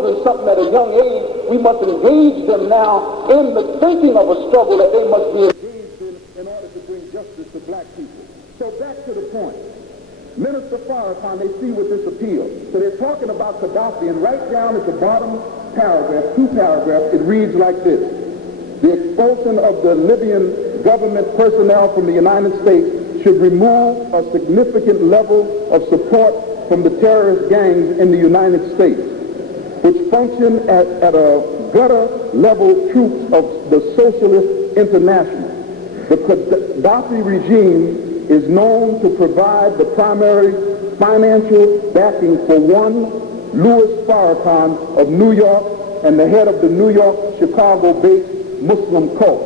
children something at a young age, we must engage them now in the thinking of a struggle that they must be engaged in order to bring justice to black people. So back to the point. Minister Farrakhan, they see with this appeal. So they're talking about Gaddafi, and right down at the bottom paragraph, 2 paragraphs, it reads like this. The expulsion of the Libyan government personnel from the United States should remove a significant level of support from the terrorist gangs in the United States, which function at a gutter-level troops of the Socialist International. The Gaddafi regime is known to provide the primary financial backing for one Louis Farrakhan of New York and the head of the New York-Chicago-based Muslim cult.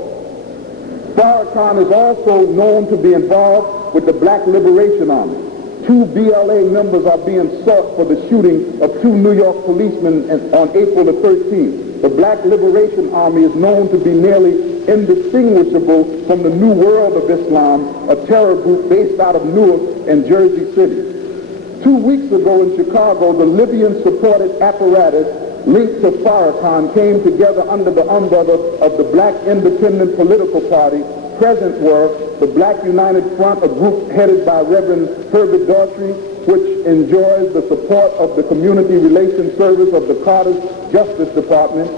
Farrakhan is also known to be involved with the Black Liberation Army. 2 BLA members are being sought for the shooting of 2 New York policemen on April the 13th. The Black Liberation Army is known to be nearly indistinguishable from the New World of Islam, a terror group based out of Newark and Jersey City. 2 weeks ago in Chicago, the Libyan-supported apparatus linked to Farrakhan came together under the umbrella of the Black Independent Political Party. Present were the Black United Front, a group headed by Reverend Herbert Daughtry, which enjoys the support of the Community Relations Service of the Carter's Justice Department,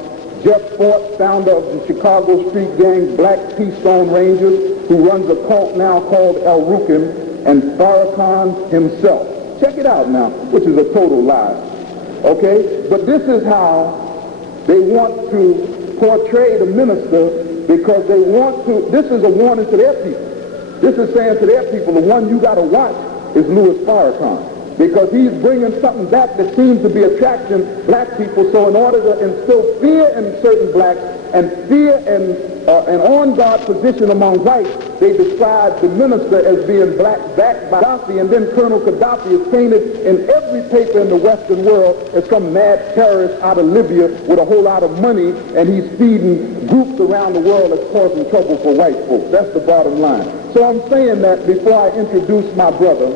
Jeff Fort, founder of the Chicago street gang Black Keystone Rangers, who runs a cult now called El Rukin, and Farrakhan himself. Check it out now, which is a total lie. Okay? But this is how they want to portray the minister, because they want to, this is a warning to their people. This is saying to their people, the one you got to watch is Louis Farrakhan, because he's bringing something back that seems to be attracting black people. So in order to instill fear in certain blacks and fear and an on-guard position among whites, they describe the minister as being backed by Gaddafi, and then Colonel Gaddafi is painted in every paper in the Western world as some mad terrorist out of Libya with a whole lot of money, and he's feeding groups around the world that's causing trouble for white folks. That's the bottom line. So I'm saying that before I introduce my brother,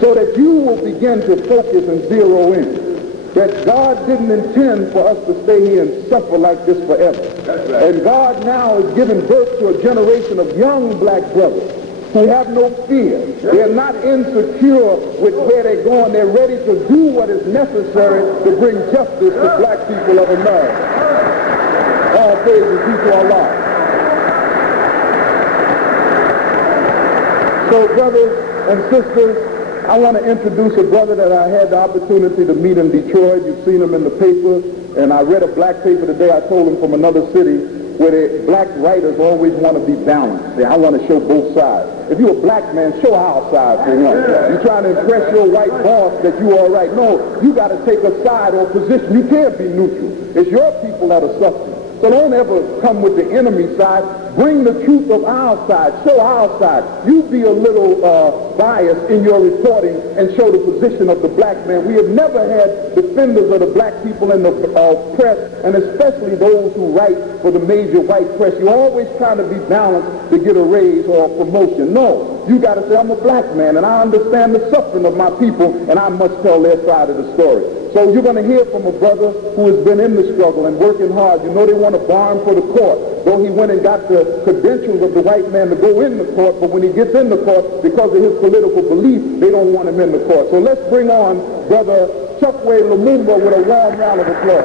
so that you will begin to focus and zero in that God didn't intend for us to stay here and suffer like this forever. That's right. And God now is giving birth to a generation of young black brothers who have no fear. They're not insecure with where they're going. They're ready to do what is necessary to bring justice to black people of America. All praises be to Allah. So brothers and sisters, I want to introduce a brother that I had the opportunity to meet in Detroit. You've seen him in the paper, and I read a black paper today. I told him from another city where the black writers always want to be balanced. I want to show both sides. If you're a black man, show our side for once. You're trying to impress your white boss that you're all right. No, you got to take a side or position. You can't be neutral. It's your people that are suffering. So don't ever come with the enemy side. Bring the truth of our side. Show our side. You be a little biased in your reporting and show the position of the black man. We have never had defenders of the black people in the press, and especially those who write for the major white press. You're always trying to be balanced to get a raise or a promotion. No, you got to say, I'm a black man, and I understand the suffering of my people, and I must tell their side of the story. So you're going to hear from a brother who has been in the struggle and working hard. You know they want to bar him for the court, though he went and got the credentials of the white man to go in the court, but when he gets in the court, because of his political belief, they don't want him in the court. So let's bring on Brother Chokwe Lumumba with a warm round of applause.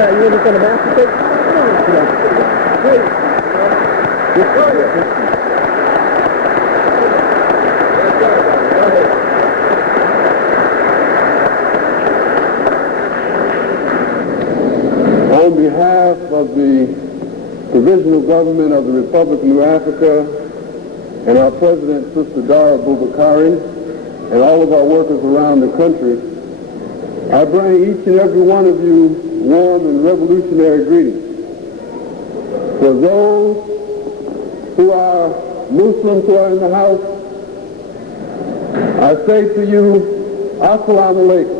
You understand the master On behalf of the Provisional Government of the Republic of New Africa and our President, Sister Dara Bubakari, and all of our workers around the country, I bring each and every one of you warm and revolutionary greetings. For those who are Muslims who are in the house, I say to you, Assalamu alaikum.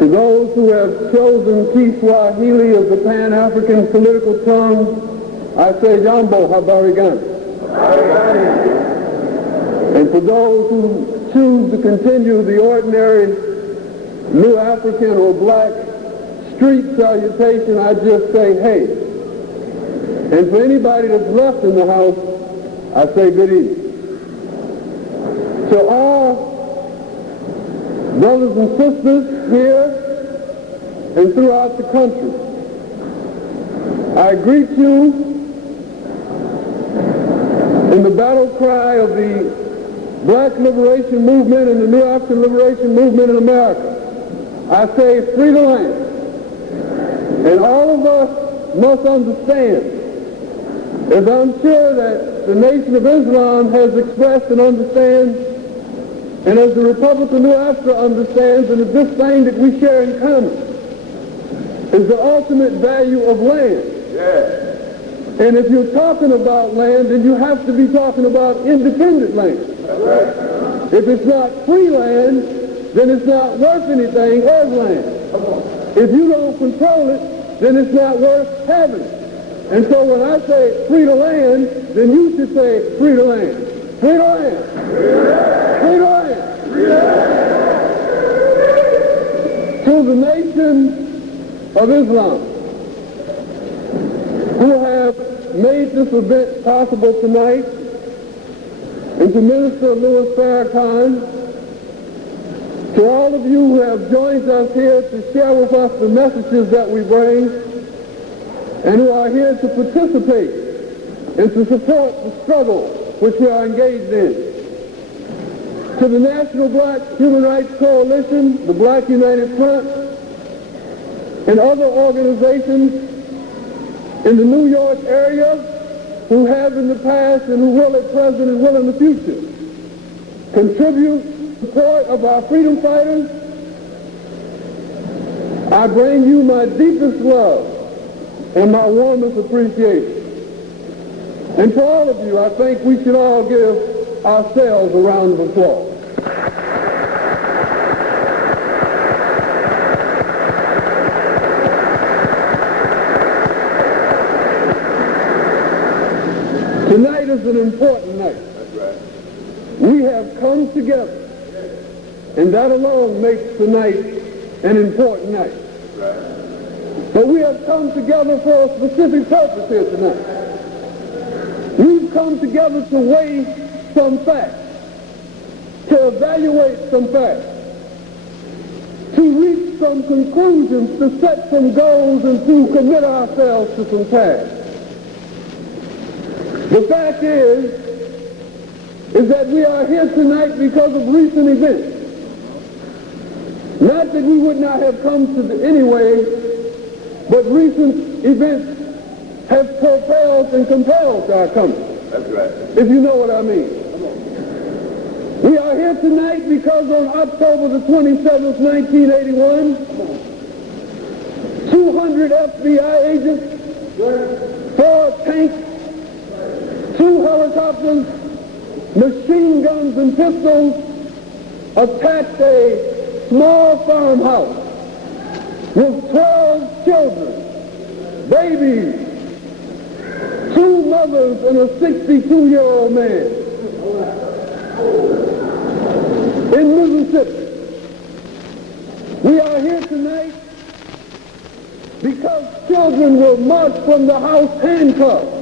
To those who have chosen Kiswahili as the Pan-African political tongue, I say Jambo Habarigan. And for those who choose to continue the ordinary New African or black street salutation, I just say, hey. And for anybody that's left in the house, I say good evening. To all brothers and sisters here and throughout the country, I greet you in the battle cry of the Black Liberation Movement and the New African Liberation Movement in America. I say free the land. And all of us must understand, as I'm sure that the Nation of Islam has expressed and understands, and as the Republic of New Africa understands, and as this thing that we share in common is the ultimate value of land. Yeah. And if you're talking about land, then you have to be talking about independent land. That's right. If it's not free land, then it's not worth anything as land. If you don't control it, then it's not worth having it. And so when I say free the land, then you should say free the land. Free the land. Free the land. Free the land. To the nation of Islam, who have made this event possible tonight, and to Minister Louis Farrakhan, to all of you who have joined us here to share with us the messages that we bring, and who are here to participate and to support the struggle which we are engaged in. To the National Black Human Rights Coalition, the Black United Front, and other organizations in the New York area who have in the past and who will at present and will in the future contribute support of our freedom fighters, I bring you my deepest love and my warmest appreciation. And for all of you, I think we should all give ourselves a round of applause. Tonight is an important night. That's right. We have come together, and that alone makes tonight an important night. That's right. But we have come together for a specific purpose here tonight. We've come together to weigh some facts, to evaluate some facts, to reach some conclusions, to set some goals, and to commit ourselves to some tasks. The fact is that we are here tonight because of recent events. Not that we would not have come to anyway, but recent events have propelled and compelled our coming. That's right. If you know what I mean. We are here tonight because on October the 27th, 1981, 200 FBI agents, 4 tanks, 2 helicopters, machine guns and pistols attacked a small farmhouse with 12 children, babies, 2 mothers and a 62-year-old man in Mississippi. We are here tonight because children were marched from the house handcuffed.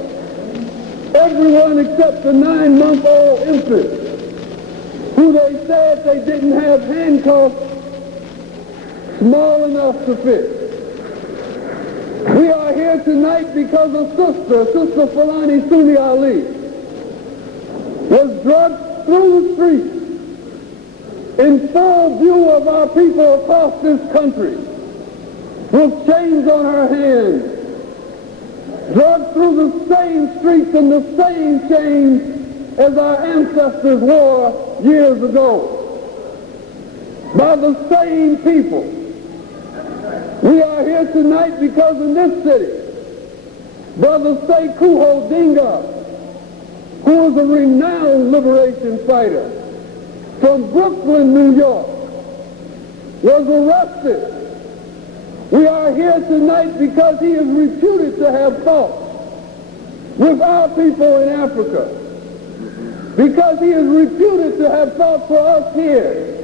Everyone except the 9-month-old infant, who they said they didn't have handcuffs small enough to fit. We are here tonight because a Sister Fulani Sunni Ali, was drugged through the streets in full view of our people across this country, with chains on her hands, drugged through the same streets and the same chains as our ancestors wore years ago, by the same people. We are here tonight because in this city, Brother Sekou Odinga, who is a renowned liberation fighter from Brooklyn, New York, was arrested. We are here tonight because he is reputed to have fought with our people in Afrika because he is reputed to have fought for us here.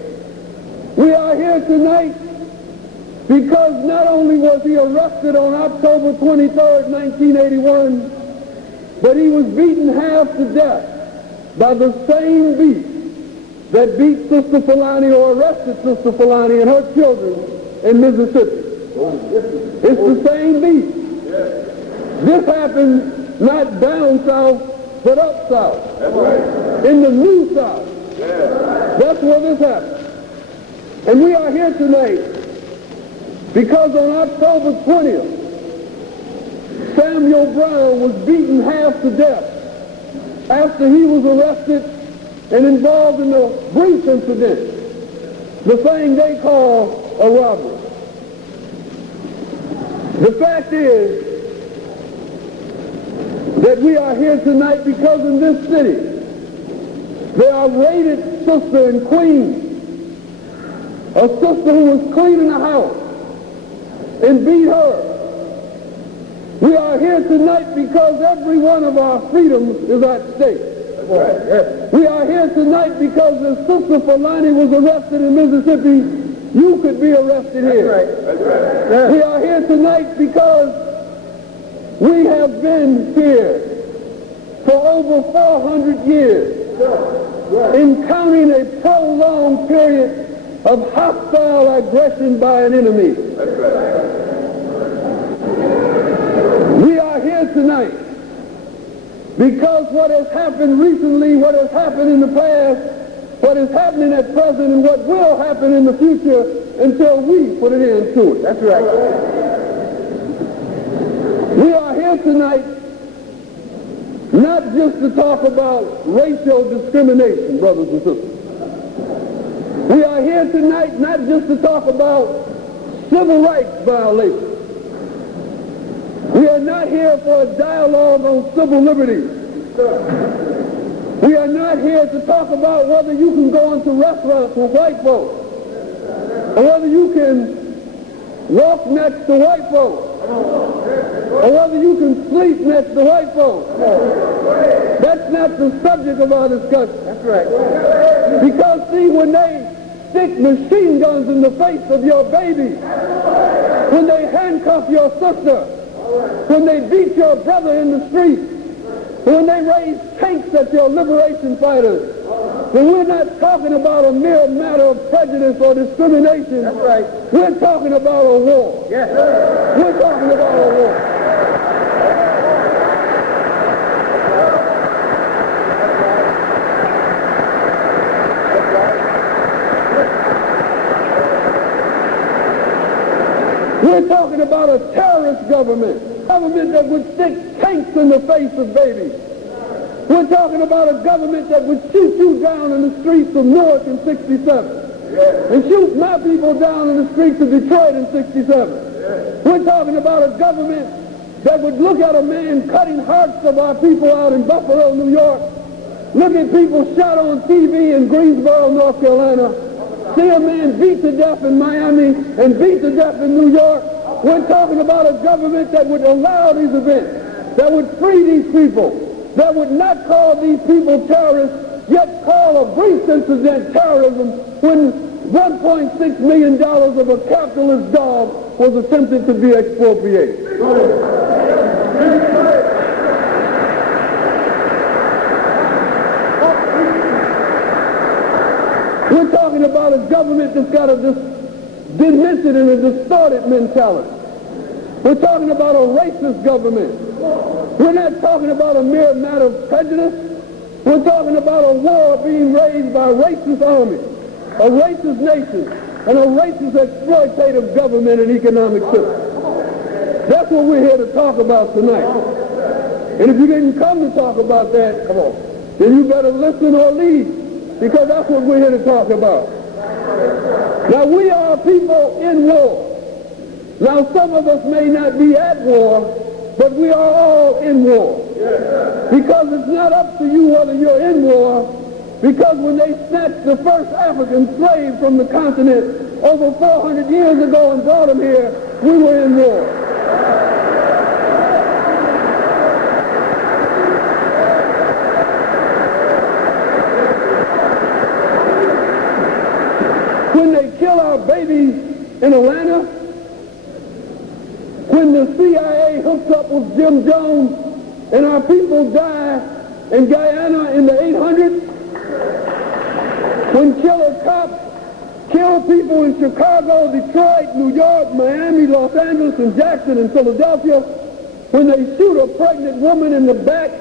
We are here tonight because not only was he arrested on October 23rd, 1981, but he was beaten half to death by the same beast that beat Sister Fulani or arrested Sister Fulani and her children in Mississippi. It's the same beast. This happened not down south, but up south. That's right. In the new south. That's where this happened. And we are here tonight because on October 20th, Samuel Brown was beaten half to death after he was arrested and involved in a brief incident, the thing they call a robbery. The fact is that we are here tonight because in this city there are raided sister and queen, a sister who was cleaning the house and beat her. We are here tonight because every one of our freedoms is at stake. Right. We are here tonight because if Sister Fulani was arrested in Mississippi, you could be arrested here. That's right. We are here tonight because we have been here for over 400 years, encountering a prolonged period of hostile aggression by an enemy. That's right. We are here tonight because what has happened recently, what has happened in the past, what is happening at present, and what will happen in the future until we put an end to it. That's right. We are here tonight not just to talk about racial discrimination, brothers and sisters. We are here tonight not just to talk about civil rights violations. We are not here for a dialogue on civil liberties. We are not here to talk about whether you can go into restaurants with white folks, or whether you can walk next to white folks, or whether you can sleep next to white folks. That's not the subject of our discussion. That's right. Because, see, when they stick machine guns in the face of your baby, when they handcuff your sister, when they beat your brother in the street, when they raise tanks at your liberation fighters, then we're not talking about a mere matter of prejudice or discrimination. That's right. We're talking about a war. Yes. We're talking about a war. We're talking about a terrorist government that would stick tanks in the face of babies. We're talking about a government that would shoot you down in the streets of Newark in 67, and shoot my people down in the streets of Detroit in 67. We're talking about a government that would look at a man cutting hearts of our people out in Buffalo, New York, look at people shot on TV in Greensboro, North Carolina, see a man beat to death in Miami and beat to death in New York. We're talking about a government that would allow these events, that would free these people, that would not call these people terrorists, yet call a brief incident terrorism when $1.6 million of a capitalist dog was attempted to be expropriated. We're talking about a government that's got a demented and a distorted mentality. We're talking about a racist government. We're not talking about a mere matter of prejudice. We're talking about a war being raised by a racist army, a racist nation, and a racist exploitative government and economic system. That's what we're here to talk about tonight. And if you didn't come to talk about that, come on, then you better listen or leave, because that's what we're here to talk about. Now, we are people in war. Now, some of us may not be at war, but we are all in war. Because it's not up to you whether you're in war, because when they snatched the first African slave from the continent over 400 years ago and brought him here, we were in war. babies in Atlanta, when the CIA hooks up with Jim Jones and our people die in Guyana in the 800s, when killer cops kill people in Chicago, Detroit, New York, Miami, Los Angeles, and Jackson and Philadelphia, when they shoot a pregnant woman in the back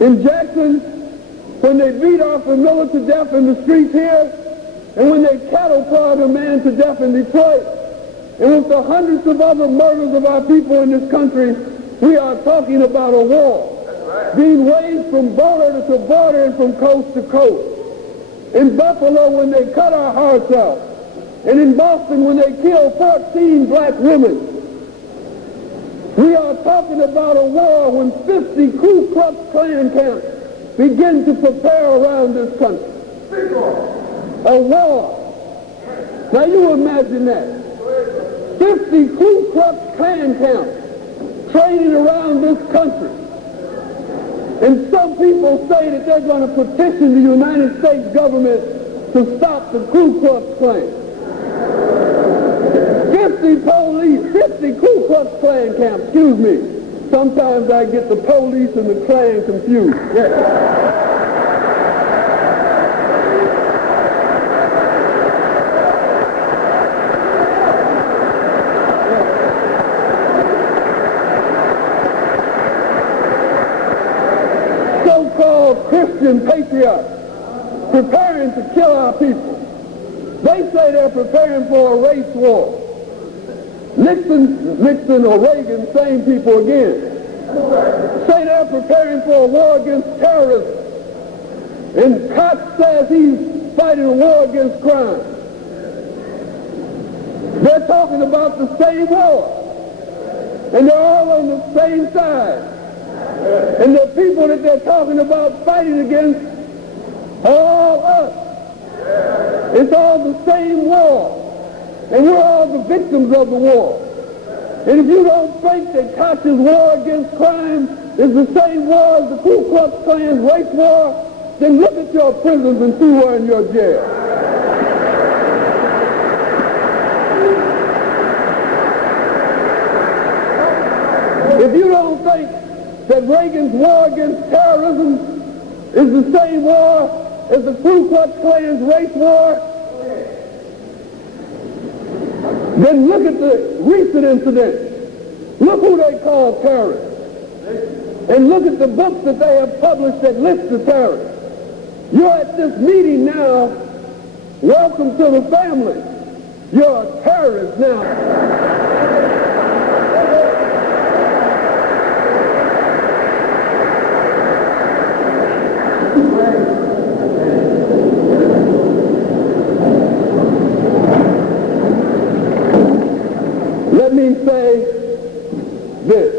in Jackson, when they beat our familiar to death in the streets here, and when they cattle prod a man to death in Detroit, and with the hundreds of other murders of our people in this country, we are talking about a war being waged from border to border and from coast to coast. In Buffalo, when they cut our hearts out, and in Boston, when they killed 14 black women, we are talking about a war when 50 Ku Klux Klan camps begin to prepare around this country. A war. Now you imagine that. 50 Ku Klux Klan camps training around this country. And some people say that they're going to petition the United States government to stop the Ku Klux Klan. 50 Ku Klux Klan camps, excuse me. Sometimes I get the police and the Klan confused. Yeah. Christian patriots preparing to kill our people. They say they're preparing for a race war. Nixon or Reagan, same people again, say they're preparing for a war against terrorism. And Koch says he's fighting a war against crime. They're talking about the same war. And they're all on the same side. And the people that they're talking about fighting against are all us. It's all the same war. And we're all the victims of the war. And if you don't think that Koch's war against crime is the same war as the Ku Klux Klan's race war, then look at your prisons and see who are in your jail. If you don't think that Reagan's war against terrorism is the same war as the Ku Klux Klan's race war, then look at the recent incidents. Look who they call terrorists. And look at the books that they have published that list the terrorists. You're at this meeting now. Welcome to the family. You're a terrorist now. Let me say this,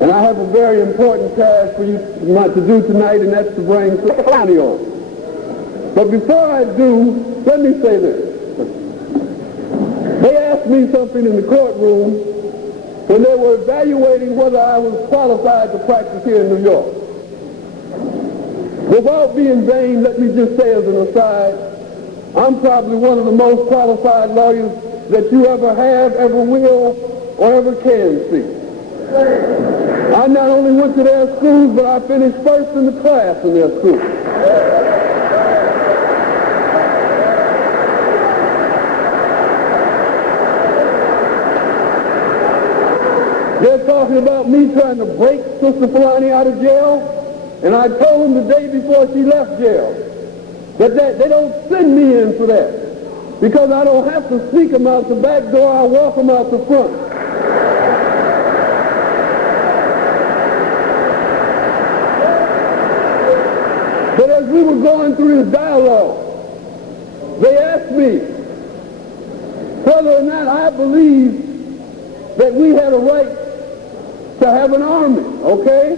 and I have a very important task for you to do tonight, and that's to bring Fulani on. But before I do, let me say this. They asked me something in the courtroom when they were evaluating whether I was qualified to practice here in New York. Without being vain, let me just say as an aside, I'm probably one of the most qualified lawyers that you ever have, ever will, or ever can see. I not only went to their schools, but I finished first in the class in their school. They're talking about me trying to break Sister Fulani out of jail, and I told them the day before she left jail that they don't send me in for that. Because I don't have to sneak them out the back door, I walk them out the front. But as we were going through this dialogue, they asked me whether or not I believed that we had a right to have an army, okay?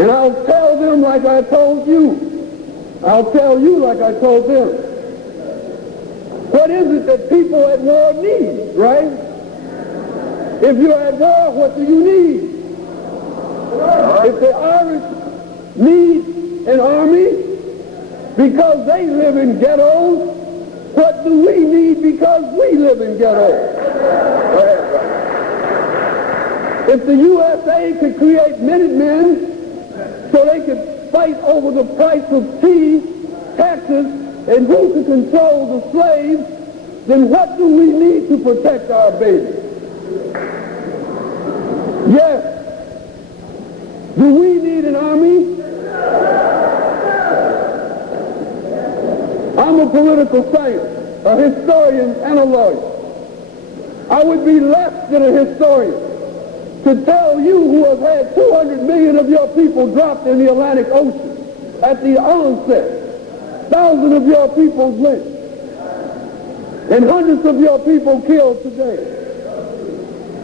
And I'll tell them like I told you. I'll tell you like I told them. What is it that people at war need, right? If you're at war, what do you need? If the Irish need an army, because they live in ghettos. What do we need because we live in ghettos? If the USA could create Minutemen so they could fight over the price of tea, taxes, and who to control the slaves, then what do we need to protect our babies? Yes. Do we need an army? I'm a political scientist, a historian, and a lawyer. I would be less than a historian to tell you who have had 200 million of your people dropped in the Atlantic Ocean at the onset, thousands of your people lynched, and hundreds of your people killed today,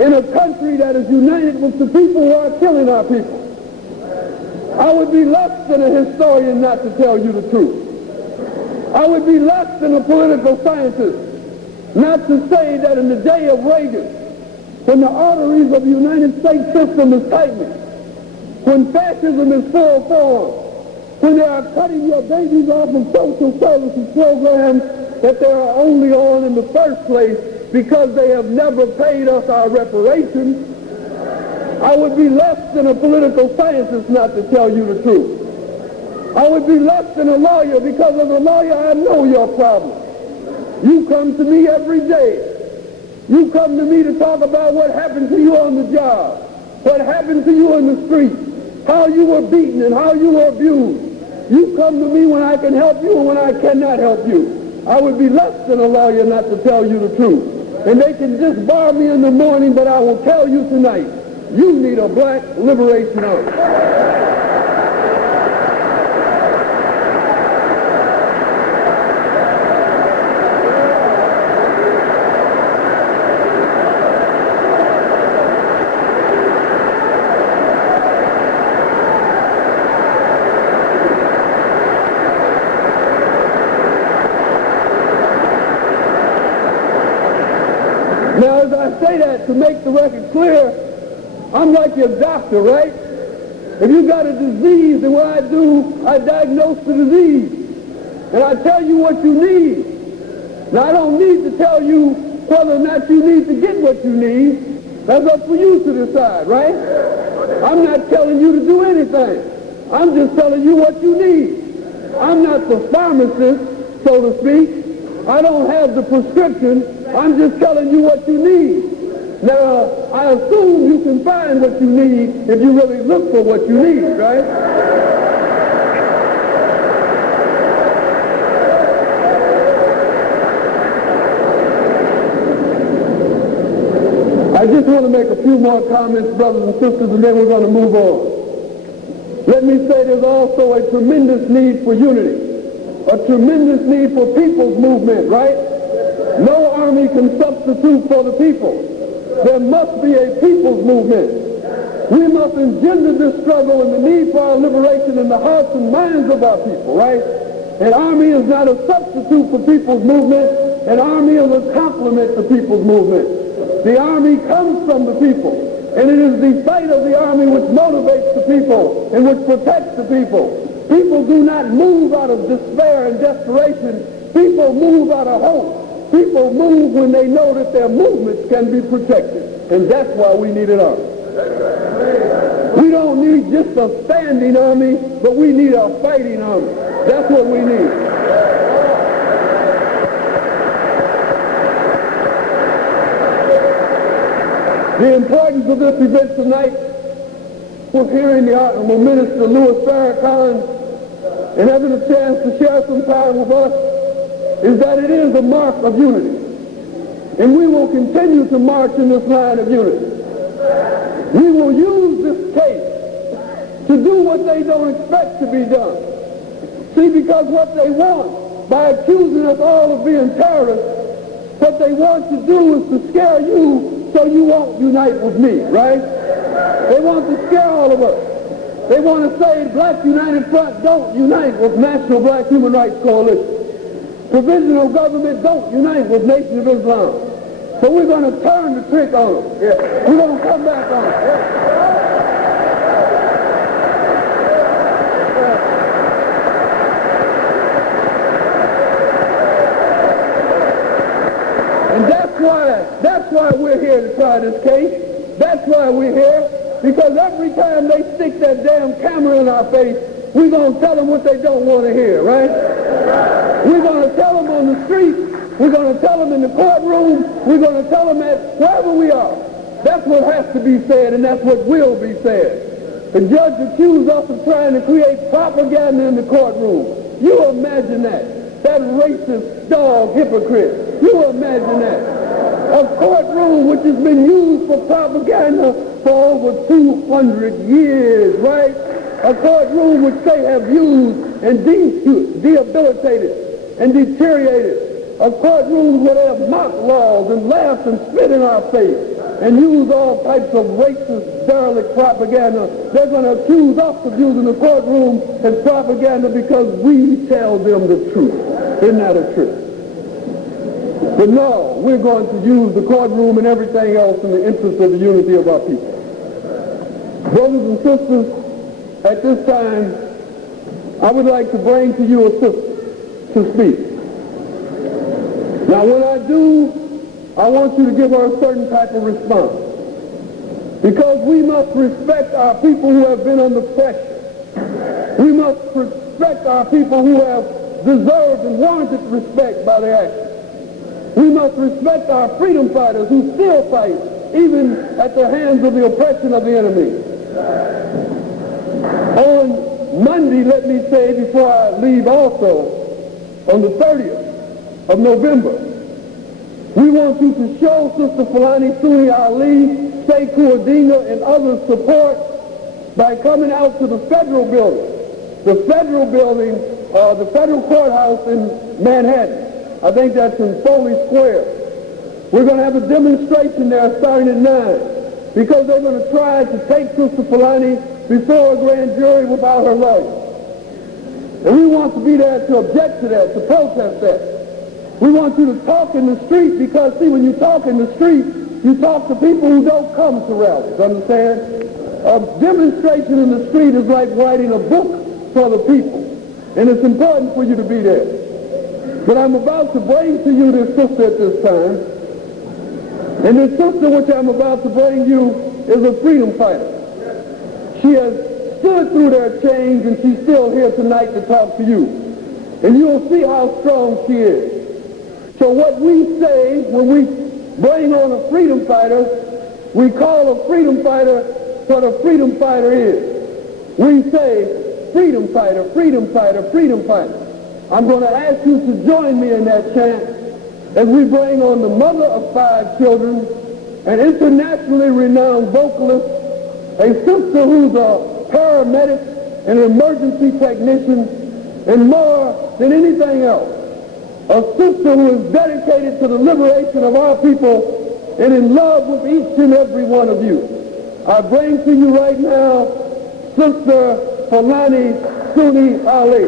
in a country that is united with the people who are killing our people. I would be less than a historian not to tell you the truth. I would be less than a political scientist not to say that in the day of Reagan, when the arteries of the United States system is tightening, when fascism is full force, when they are cutting your babies off of social services programs that they are only on in the first place because they have never paid us our reparations, I would be less than a political scientist not to tell you the truth. I would be less than a lawyer because as a lawyer I know your problem. You come to me every day. You come to me to talk about what happened to you on the job, what happened to you in the street, how you were beaten and how you were abused. You come to me when I can help you and when I cannot help you. I would be less than a lawyer not to tell you the truth. And they can just bar me in the morning, but I will tell you tonight, you need a black liberation army. Now, as I say that, to make the record clear, I'm like your doctor, right? If you got a disease, then what I do, I diagnose the disease. And I tell you what you need. Now, I don't need to tell you whether or not you need to get what you need. That's up for you to decide, right? I'm not telling you to do anything. I'm just telling you what you need. I'm not the pharmacist, so to speak. I don't have the prescription. I'm just telling you what you need. Now, I assume you can find what you need if you really look for what you need, right? I just want to make a few more comments, brothers and sisters, and then we're going to move on. Let me say there's also a tremendous need for unity, a tremendous need for people's movement, right? No army can substitute for the people. There must be a people's movement. We must engender this struggle and the need for our liberation in the hearts and minds of our people, right? An army is not a substitute for people's movement. An army is a complement to people's movement. The army comes from the people, and it is the fight of the army which motivates the people and which protects the people. People do not move out of despair and desperation. People move out of hope. People move when they know that their movements can be protected. And that's why we need an army. We don't need just a standing army, but we need a fighting army. That's what we need. The importance of this event tonight, we're hearing the Honorable Minister Louis Farrakhan and having a chance to share some time with us, is that it is a mark of unity. And we will continue to march in this line of unity. We will use this case to do what they don't expect to be done. See, because what they want, by accusing us all of being terrorists, what they want to do is to scare you so you won't unite with me, right? They want to scare all of us. They want to say, Black United Front, don't unite with National Black Human Rights Coalition. Provisional government, don't unite with Nation of Islam. So we're going to turn the trick on them. Yeah. We're going to come back on them. Yeah. try this case. That's why we're here. Because every time they stick that damn camera in our face, we're going to tell them what they don't want to hear, right? We're going to tell them on the street. We're going to tell them in the courtroom. We're going to tell them at wherever we are. That's what has to be said, and that's what will be said. The judge accused us of trying to create propaganda in the courtroom. You imagine that. That racist dog hypocrite. You imagine that. A courtroom which has been used for propaganda for over 200 years, right? A courtroom which they have used and debilitated and deteriorated. A courtroom where they have mocked laws and laughed and spit in our face and used all types of racist, derelict propaganda. They're going to accuse us of using the courtroom as propaganda because we tell them the truth. Isn't that a truth? But no, we're going to use the courtroom and everything else in the interest of the unity of our people. Brothers and sisters, at this time, I would like to bring to you a sister to speak. Now, when I do, I want you to give her a certain type of response. Because we must respect our people who have been under pressure. We must respect our people who have deserved and warranted respect by their actions. We must respect our freedom fighters who still fight, even at the hands of the oppression of the enemy. On Monday, let me say, before I leave also, on the 30th of November, we want you to show Sister Fulani, Sunni Ali, Sekou Odinga, and others support by coming out to the federal building. The federal building, the federal courthouse in Manhattan. I think that's in Foley Square. We're going to have a demonstration there starting at 9 because they're going to try to take Sister Fulani before a grand jury without her lawyer. And we want to be there to object to that, to protest that. We want you to talk in the street because, see, when you talk in the street, you talk to people who don't come to rallies, understand? A demonstration in the street is like writing a book for the people. And it's important for you to be there. But I'm about to bring to you this sister at this time. And this sister which I'm about to bring you is a freedom fighter. She has stood through their chains and she's still here tonight to talk to you. And you'll see how strong she is. So what we say when we bring on a freedom fighter, we call a freedom fighter what a freedom fighter is. We say, freedom fighter, freedom fighter, freedom fighter. I'm going to ask you to join me in that chant as we bring on the mother of 5 children, an internationally renowned vocalist, a sister who's a paramedic, an emergency technician, and more than anything else, a sister who is dedicated to the liberation of our people and in love with each and every one of you. I bring to you right now Sister Fulani Sunni Ali.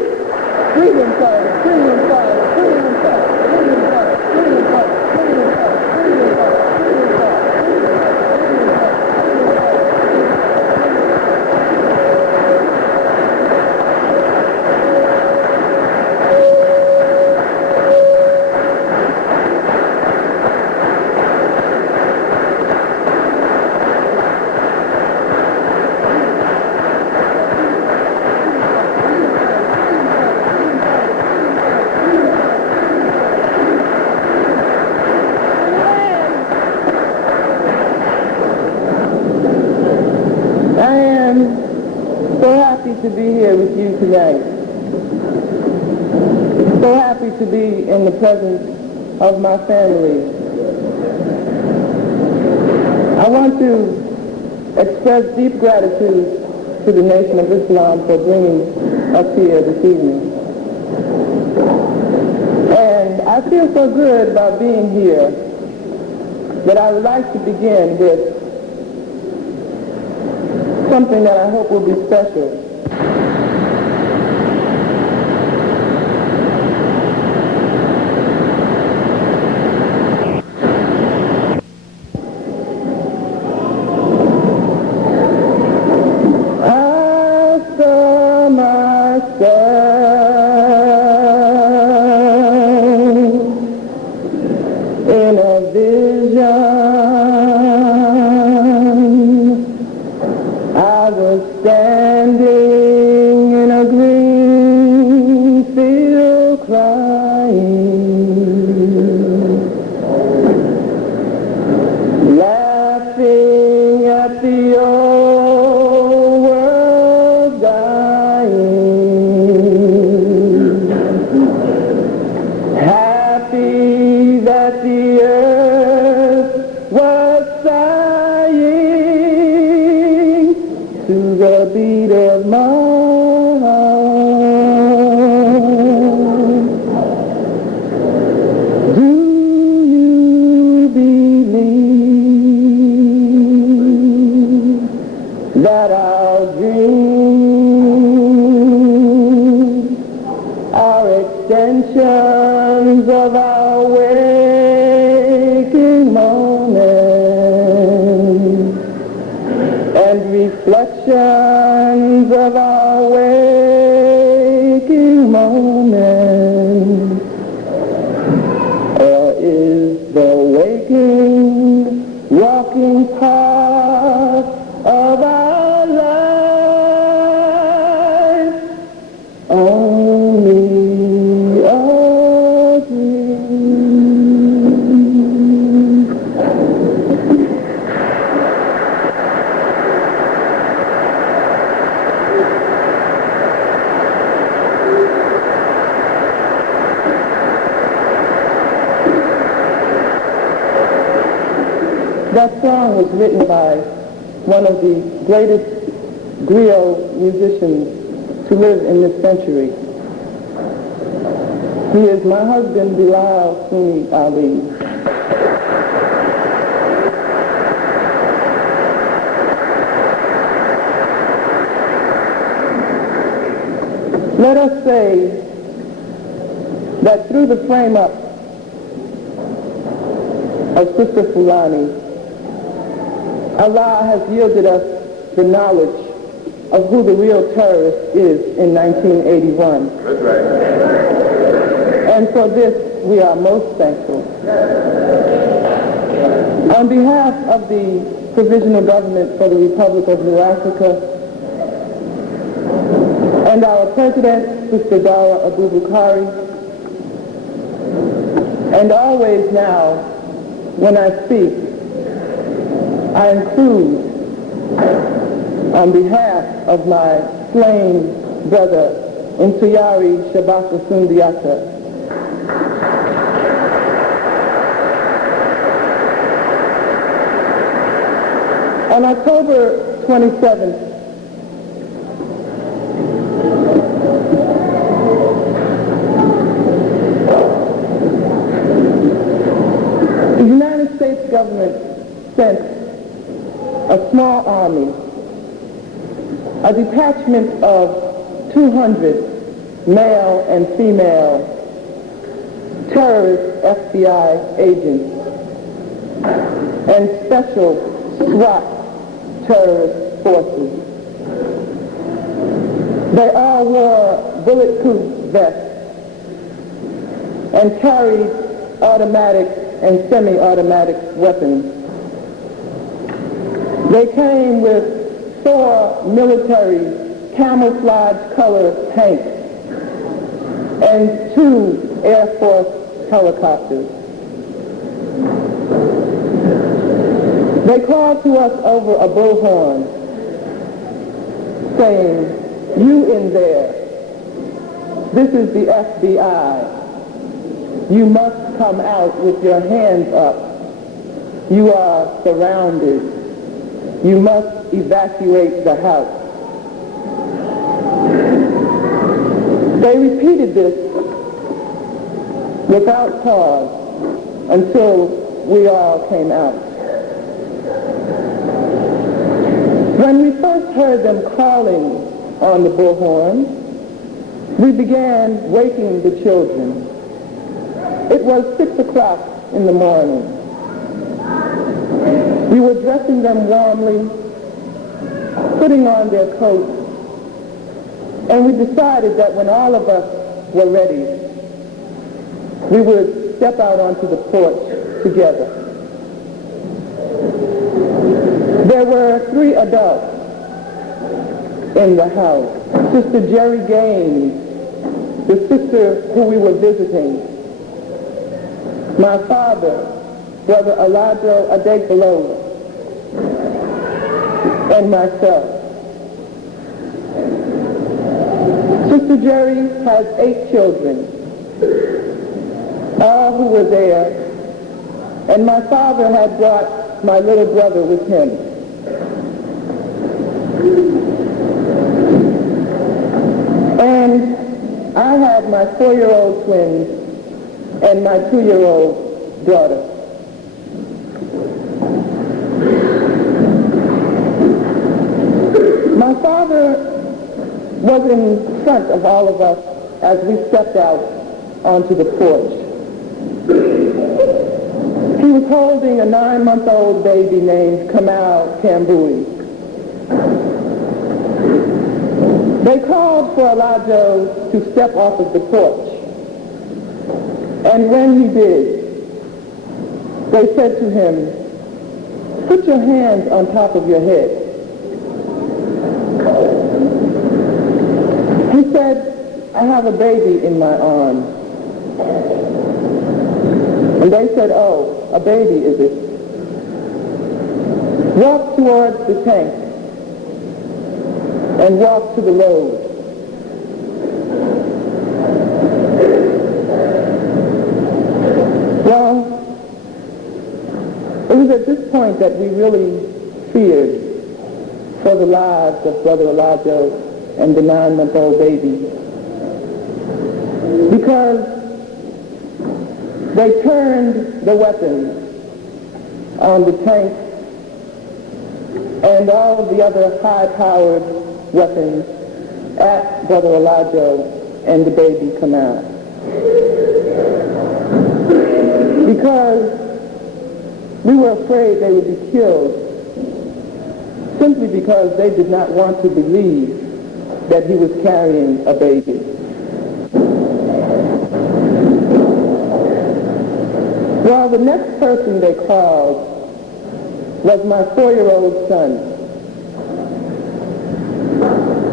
Freedom fighter, freedom fighter, freedom fighter, freedom fighter, freedom fighter, freedom fighter, freedom fighter, freedom fighter, freedom fighter. To be here with you tonight. So happy to be in the presence of my family. I want to express deep gratitude to the Nation of Islam for bringing us here this evening. And I feel so good about being here that I would like to begin with something that I hope will be special. In a vision reflections of our waking moments, and reflections of our waking moments, or is the waking, walking part of our life only a dream? That song was written by one of the greatest griot musicians to live in this century. He is my husband, Bilal Sunni Ali. Let us say that through the frame-up of Sister Fulani, Allah has yielded us the knowledge of who the real terrorist is in 1981. That's right. And for this, we are most thankful. On behalf of the Provisional Government for the Republic of New Africa and our President, Sister Dara Abubakari, and always now, when I speak, I include, on behalf of my slain brother, Ntuyari Shabaka Sundiata, on October 27th, the United States government sent a small army, a detachment of 200 male and female terrorist FBI agents and special SWAT terrorist forces. They all wore bulletproof vests and carried automatic and semi-automatic weapons. They came with 4 military camouflage color tanks and 2 Air Force helicopters. They called to us over a bullhorn saying, "You in there, this is the FBI. You must come out with your hands up. You are surrounded. You must evacuate the house." They repeated this without pause until we all came out. When we first heard them calling on the bullhorn, we began waking the children. It was 6 o'clock in the morning. We were dressing them warmly, putting on their coats, and we decided that when all of us were ready, we would step out onto the porch together. There were 3 adults in the house. Sister Jerry Gaines, the sister who we were visiting, my father, Brother Alajo Adegbalola, and myself. Sister Jerry has 8 children, all who were there, and my father had brought my little brother with him. And I had my 4-year-old twins and my 2-year-old daughter. My father was in front of all of us as we stepped out onto the porch. He was holding a 9-month-old baby named Kamal Kambui. They called for Elijah to step off of the porch. And when he did, they said to him, "Put your hands on top of your head." He said, "I have a baby in my arms." And they said, "Oh, a baby, is it? Walk towards the tank and walk to the road." Well, it was at this point that we really feared for the lives of Brother Elijah and the 9-month-old baby, because they turned the weapons on the tank and all of the other high-powered weapons at Brother Elijah and the baby Kamal. Because we were afraid they would be killed simply because they did not want to believe that he was carrying a baby. Well, the next person they called was my 4-year-old son.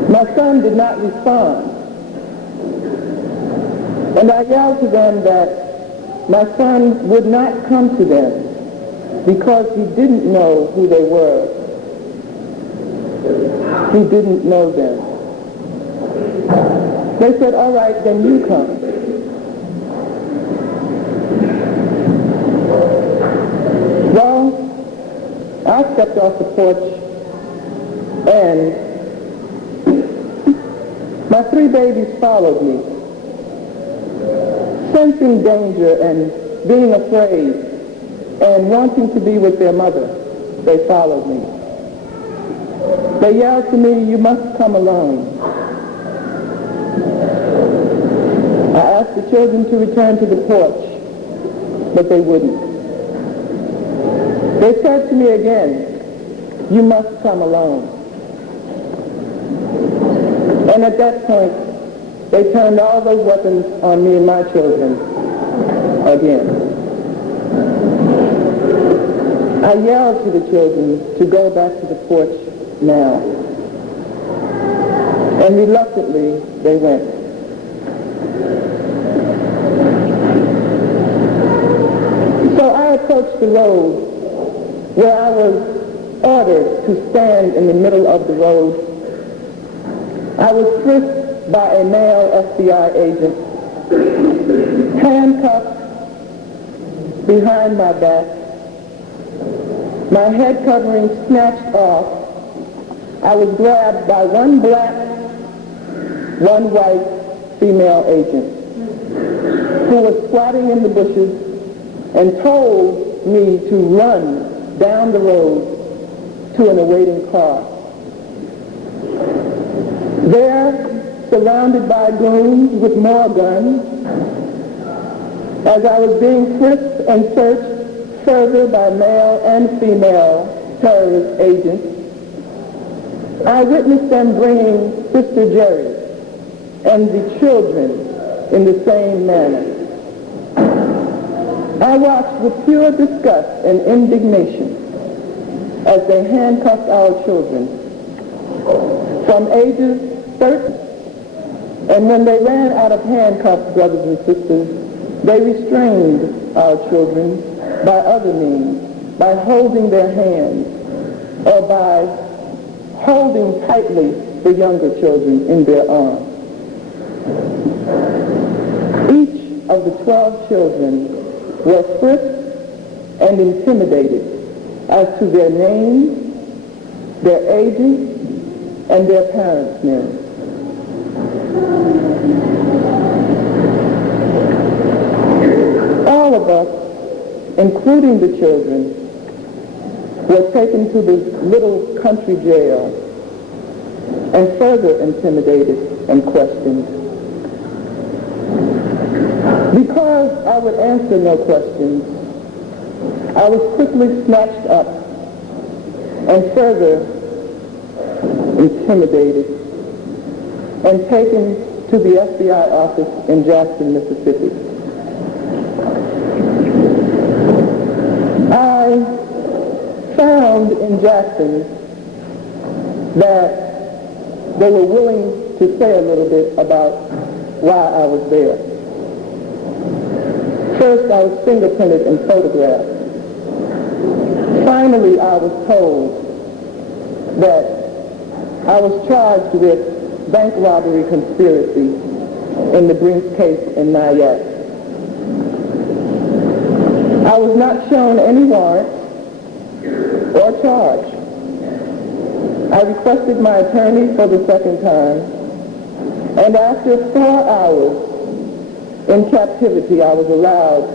My son did not respond. And I yelled to them that my son would not come to them because he didn't know who they were. He didn't know them. They said, "All right, then you come." Well, I stepped off the porch and my 3 babies followed me. Sensing danger and being afraid and wanting to be with their mother, they followed me. They yelled to me, "You must come alone." I asked the children to return to the porch, but they wouldn't. They said to me again, "You must come alone." And at that point, they turned all those weapons on me and my children again. I yelled to the children to go back to the porch now. And reluctantly, they went. So I approached the road where I was ordered to stand in the middle of the road. I was frisked by a male FBI agent, handcuffed behind my back, my head covering snatched off. I was grabbed by one black, one white female agent who was squatting in the bushes and told me to run down the road to an awaiting car. There, surrounded by goons with more guns, as I was being frisked and searched further by male and female terrorist agents, I witnessed them bringing Sister Jerry and the children in the same manner. I watched with pure disgust and indignation as they handcuffed our children from ages 13. And when they ran out of handcuffs, brothers and sisters, they restrained our children by other means, by holding their hands or by holding tightly the younger children in their arms. Each of the 12 children were frisked and intimidated as to their names, their ages, and their parents' names. All of us, including the children, were taken to the little country jail and further intimidated and questioned. Because I would answer no questions, I was quickly snatched up and further intimidated and taken to the FBI office in Jackson, Mississippi. I found in Jackson that they were willing to say a little bit about why I was there. First, I was fingerprinted and photographed. Finally, I was told that I was charged with bank robbery conspiracy in the Brinks case in Nyack. I was not shown any warrant or charge. I requested my attorney for the second time, and after 4 hours in captivity, I was allowed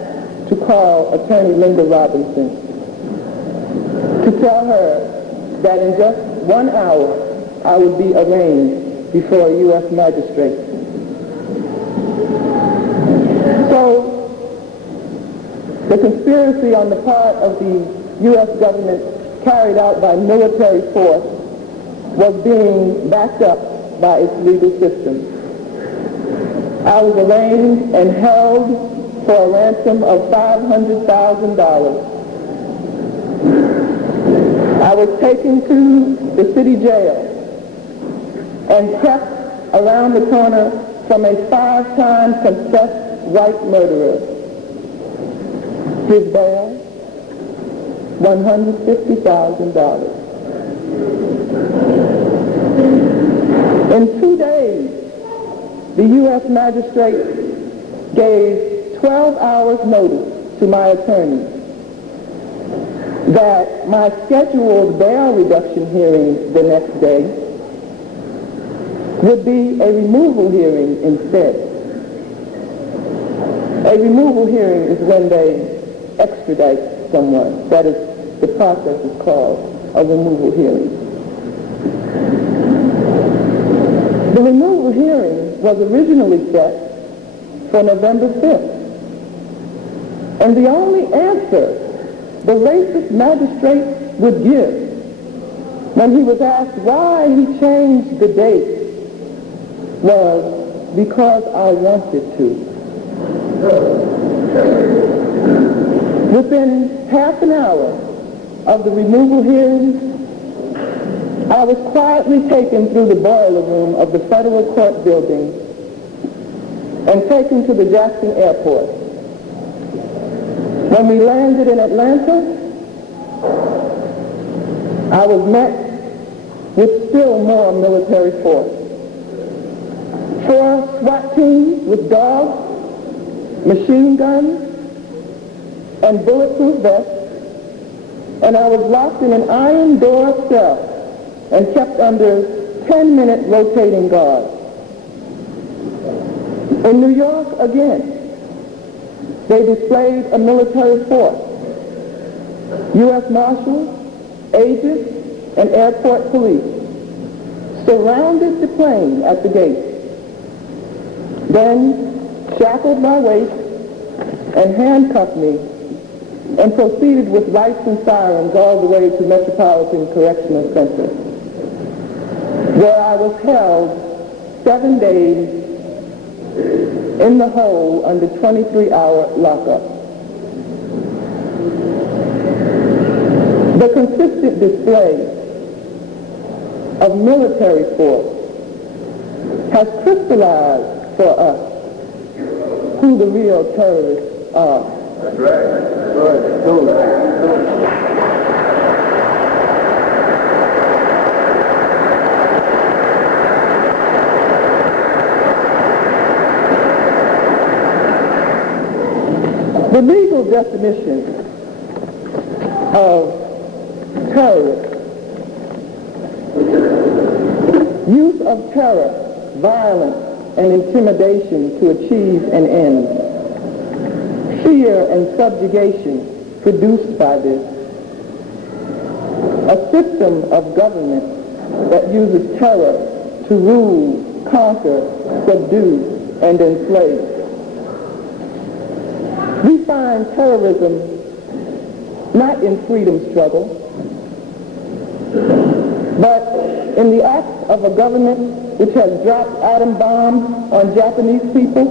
to call attorney Linda Robinson to tell her that in just 1 hour I would be arraigned before a U.S. magistrate. So the conspiracy on the part of the U.S. government carried out by military force was being backed up by its legal system. I was arraigned and held for a ransom of $500,000. I was taken to the city jail and kept around the corner from a 5-time confessed white murderer. His bail, $150,000. In 2 days, the U.S. magistrate gave 12 hours notice to my attorney that my scheduled bail reduction hearing the next day would be a removal hearing instead. A removal hearing is when they extradite someone. That is, the process is called a removal hearing. The removal hearing was originally set for November 5th. And the only answer the racist magistrate would give when he was asked why he changed the date was, because I wanted to. Within half an hour of the removal hearing, I was quietly taken through the boiler room of the federal court building and taken to the Jackson airport. When we landed in Atlanta, I was met with still more military force. 4 SWAT teams with dogs, machine guns, and bulletproof vests, and I was locked in an iron door cell and kept under 10-minute rotating guard. In New York, again, they displayed a military force. U.S. Marshals, agents, and airport police surrounded the plane at the gate, then shackled my waist and handcuffed me and proceeded with lights and sirens all the way to Metropolitan Correctional Center, where I was held 7 days in the hole under 23-hour lockup. The consistent display of military force has crystallized for us who the real terrorists are. That's right. The legal definition of terrorist: use of terror, violence, and intimidation to achieve an end. Fear and subjugation produced by this. A system of government that uses terror to rule, conquer, subdue, and enslave. We find terrorism not in freedom struggle, but in the act of a government which has dropped atom bombs on Japanese people,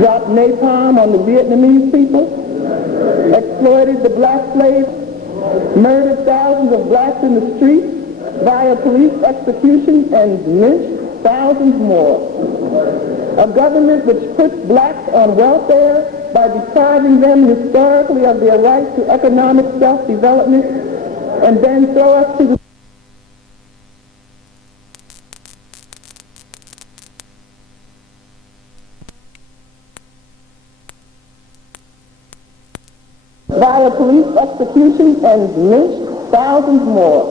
dropped napalm on the Vietnamese people, exploited the black slaves, murdered thousands of blacks in the streets via police execution, and lynched thousands more. A government which puts blacks on welfare by depriving them historically of their right to economic self-development, and then throw us to the via police execution and lynched thousands more.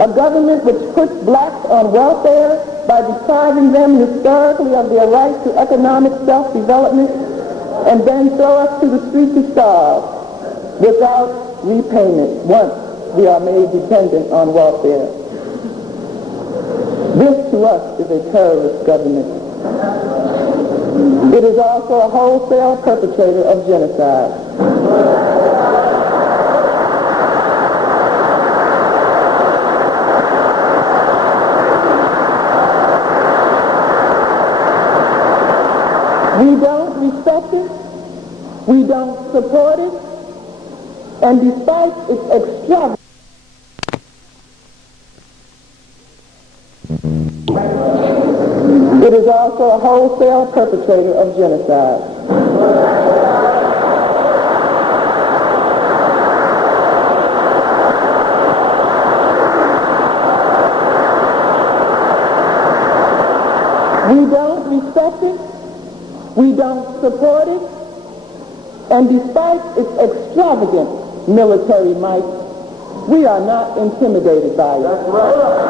A government which puts blacks on welfare by depriving them historically of their right to economic self-development, and then throw us to the streets to starve without repayment once we are made dependent on welfare. This to us is a terrorist government. It is also a wholesale perpetrator of genocide. We don't respect it, we don't support it, and despite its extravagance, it is also a wholesale perpetrator of genocide. We don't respect it, we don't support it, and despite its extravagant military might, we are not intimidated by it. That's right.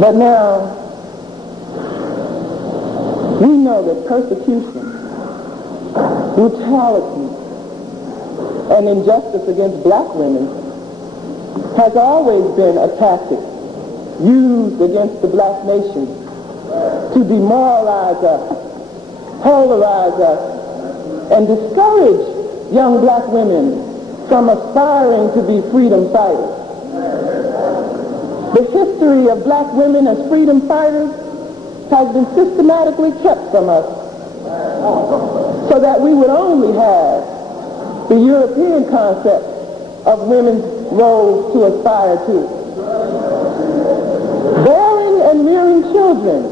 But now, we know that persecution, brutality, and injustice against black women has always been a tactic used against the black nation to demoralize us, polarize us, and discourage young black women from aspiring to be freedom fighters. The history of black women as freedom fighters has been systematically kept from us so that we would only have the European concept of women's roles to aspire to. Bearing and rearing children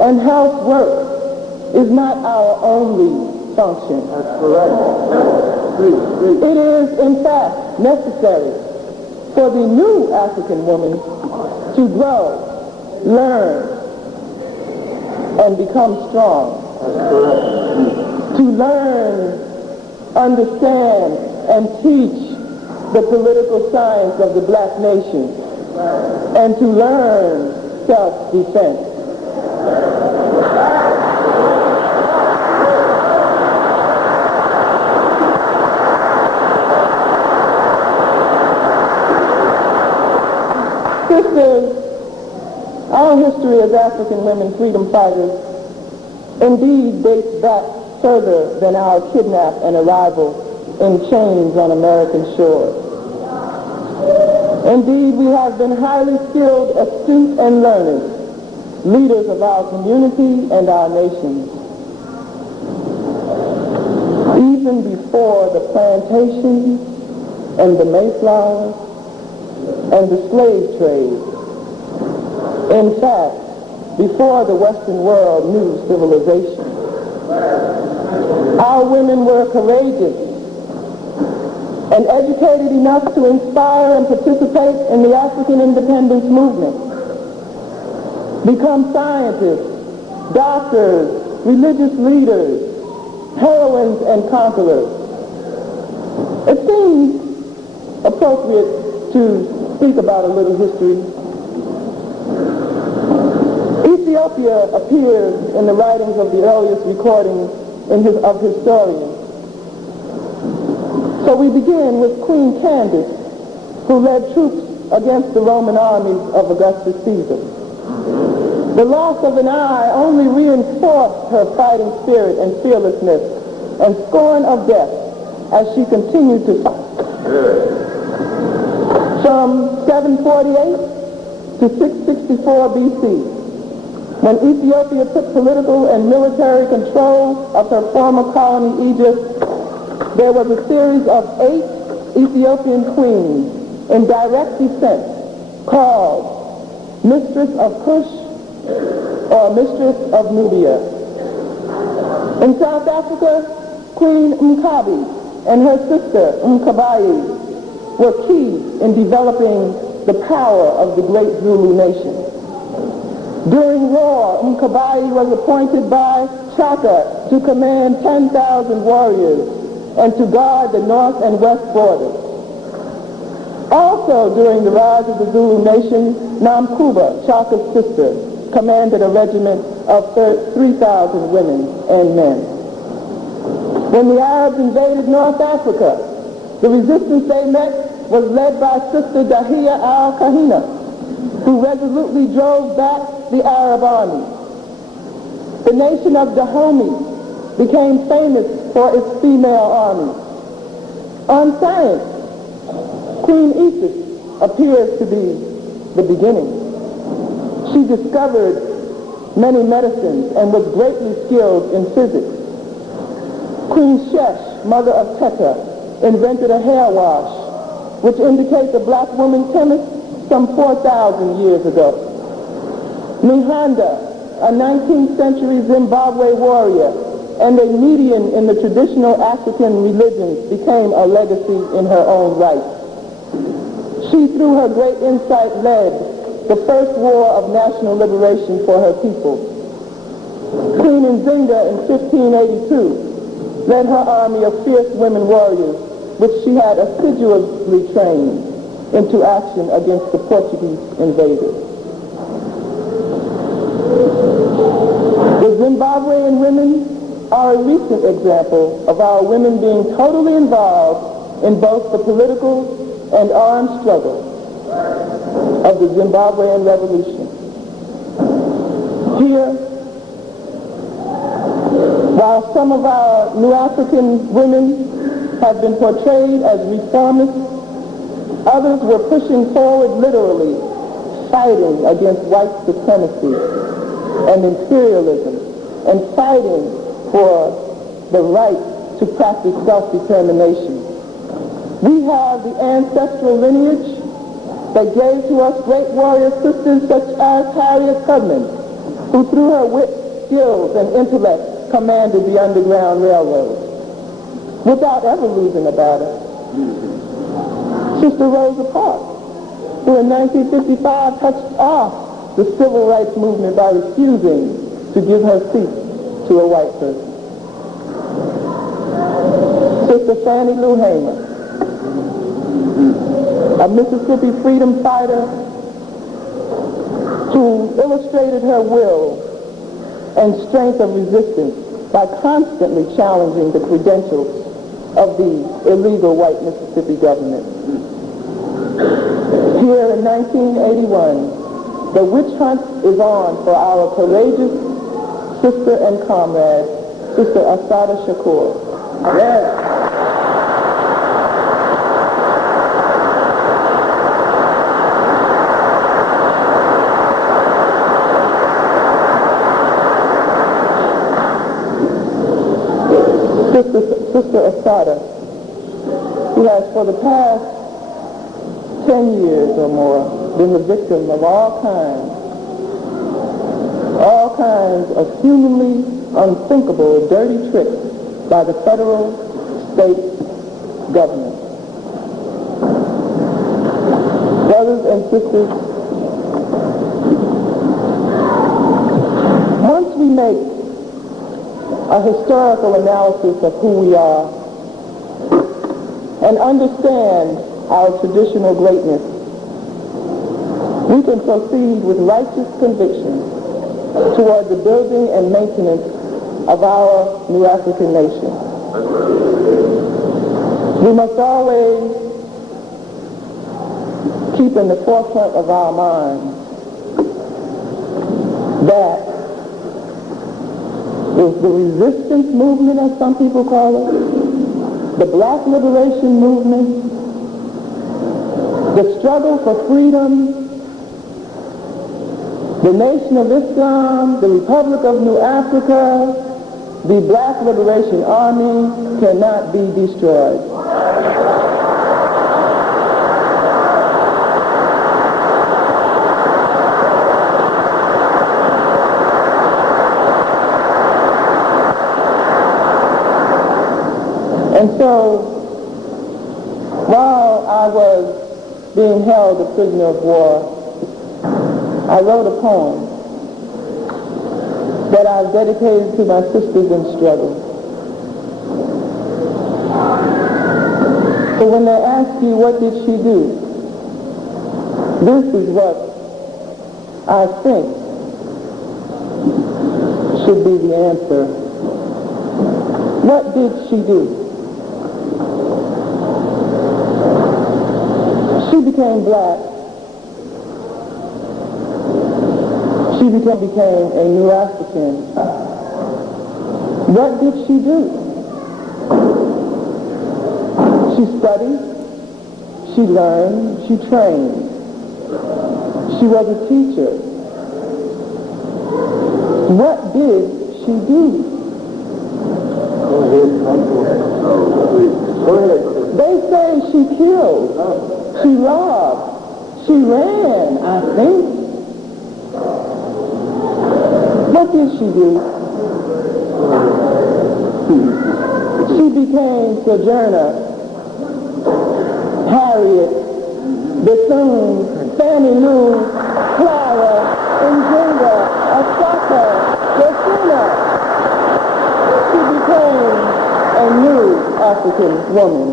and housework is not our only function. That's correct. It is, in fact, necessary for the new African woman to grow, learn, and become strong. That's correct. To learn, understand, and teach the political science of the black nation, and to learn self-defense. Sisters, our history as African women freedom fighters indeed dates back further than our kidnap and arrival in chains on American shores. Indeed, we have been highly skilled, astute, and learned leaders of our community and our nation. Even before the plantations and the Mayflower and the slave trade, in fact, before the Western world knew civilization, our women were courageous and educated enough to inspire and participate in the African independence movement, become scientists, doctors, religious leaders, heroines, and conquerors. It seems appropriate to speak about a little history. Ethiopia appears in the writings of the earliest recordings of historians So we begin with Queen Candace, who led troops against the Roman armies of Augustus Caesar. The loss of an eye only reinforced her fighting spirit and fearlessness and scorn of death as she continued to fight. From 748 to 664 BC, when Ethiopia took political and military control of her former colony Egypt, there was a series of 8 Ethiopian queens in direct descent called Mistress of Kush or Mistress of Nubia. In South Africa, Queen Mkabi and her sister Mkabayi were key in developing the power of the great Zulu nation. During war, Mkabayi was appointed by Chaka to command 10,000 warriors and to guard the north and west borders. Also during the rise of the Zulu nation, Namkuba, Chaka's sister, commanded a regiment of 3,000 women and men. When the Arabs invaded North Africa, the resistance they met was led by Sister Dahia al-Kahina, who resolutely drove back the Arab army. The nation of Dahomey became famous for its female army. On science, Queen Isis appears to be the beginning. She discovered many medicines and was greatly skilled in physics. Queen Shesh, mother of Teta, invented a hair wash, which indicates a black woman chemist some 4,000 years ago. Mihanda, a 19th century Zimbabwe warrior and a median in the traditional African religions, became a legacy in her own right. She, through her great insight, led the first war of national liberation for her people. Queen Nzinga in 1582 led her army of fierce women warriors, which she had assiduously trained into action against the Portuguese invaders. The Zimbabwean women are a recent example of our women being totally involved in both the political and armed struggle of the Zimbabwean revolution. Here, while some of our New African women have been portrayed as reformists, others were pushing forward literally, fighting against white supremacy and imperialism, and fighting for the right to practice self-determination. We have the ancestral lineage that gave to us great warrior sisters such as Harriet Tubman, who through her wit, skills, and intellect commanded the Underground Railroad without ever losing a battle. Sister Rosa Parks, who in 1955 touched off the civil rights movement by refusing to give her seat to a white person. Sister Fannie Lou Hamer, a Mississippi freedom fighter who illustrated her will and strength of resistance by constantly challenging the credentials of the illegal white Mississippi government. Here in 1981, the witch hunt is on for our courageous sister and comrade, Sister Assata Shakur. Yes. Sister Assata, who has for the past 10 years or more been the victim of all kinds of humanly unthinkable dirty tricks by the federal, state government. Brothers and sisters, once we make a historical analysis of who we are and understand our traditional greatness, we can proceed with righteous conviction toward the building and maintenance of our New African nation. We must always keep in the forefront of our minds that is the resistance movement, as some people call it, the Black liberation movement, the struggle for freedom, the Nation of Islam, the Republic of New Afrika, the Black Liberation Army cannot be destroyed. And so, while I was being held a prisoner of war, I wrote a poem that I've dedicated to my sisters in struggle. So when they ask you, what did she do? This is what I think should be the answer. What did she do? She became black. She became a new African. What did she do? She studied, she learned, she trained. She was a teacher. What did she do? They say she killed, she robbed, she ran, I think. What did she do? She became Sojourner, Harriet, Bethune, Fannie Lou, Clara, Nzinga, Asaka, Josina. She became a new African woman.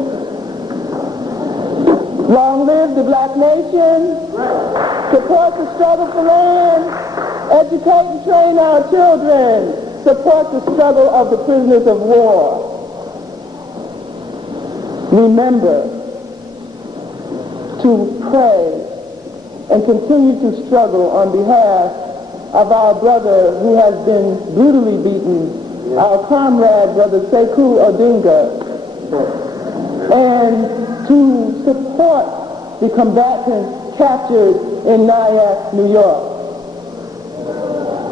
Long live the Black nation. Support the struggle for land. Educate and train our children. Support the struggle of the prisoners of war. Remember to pray and continue to struggle on behalf of our brother who has been brutally beaten, our comrade, Brother Sekou Odinga, and to support the combatants captured in Nyack, New York.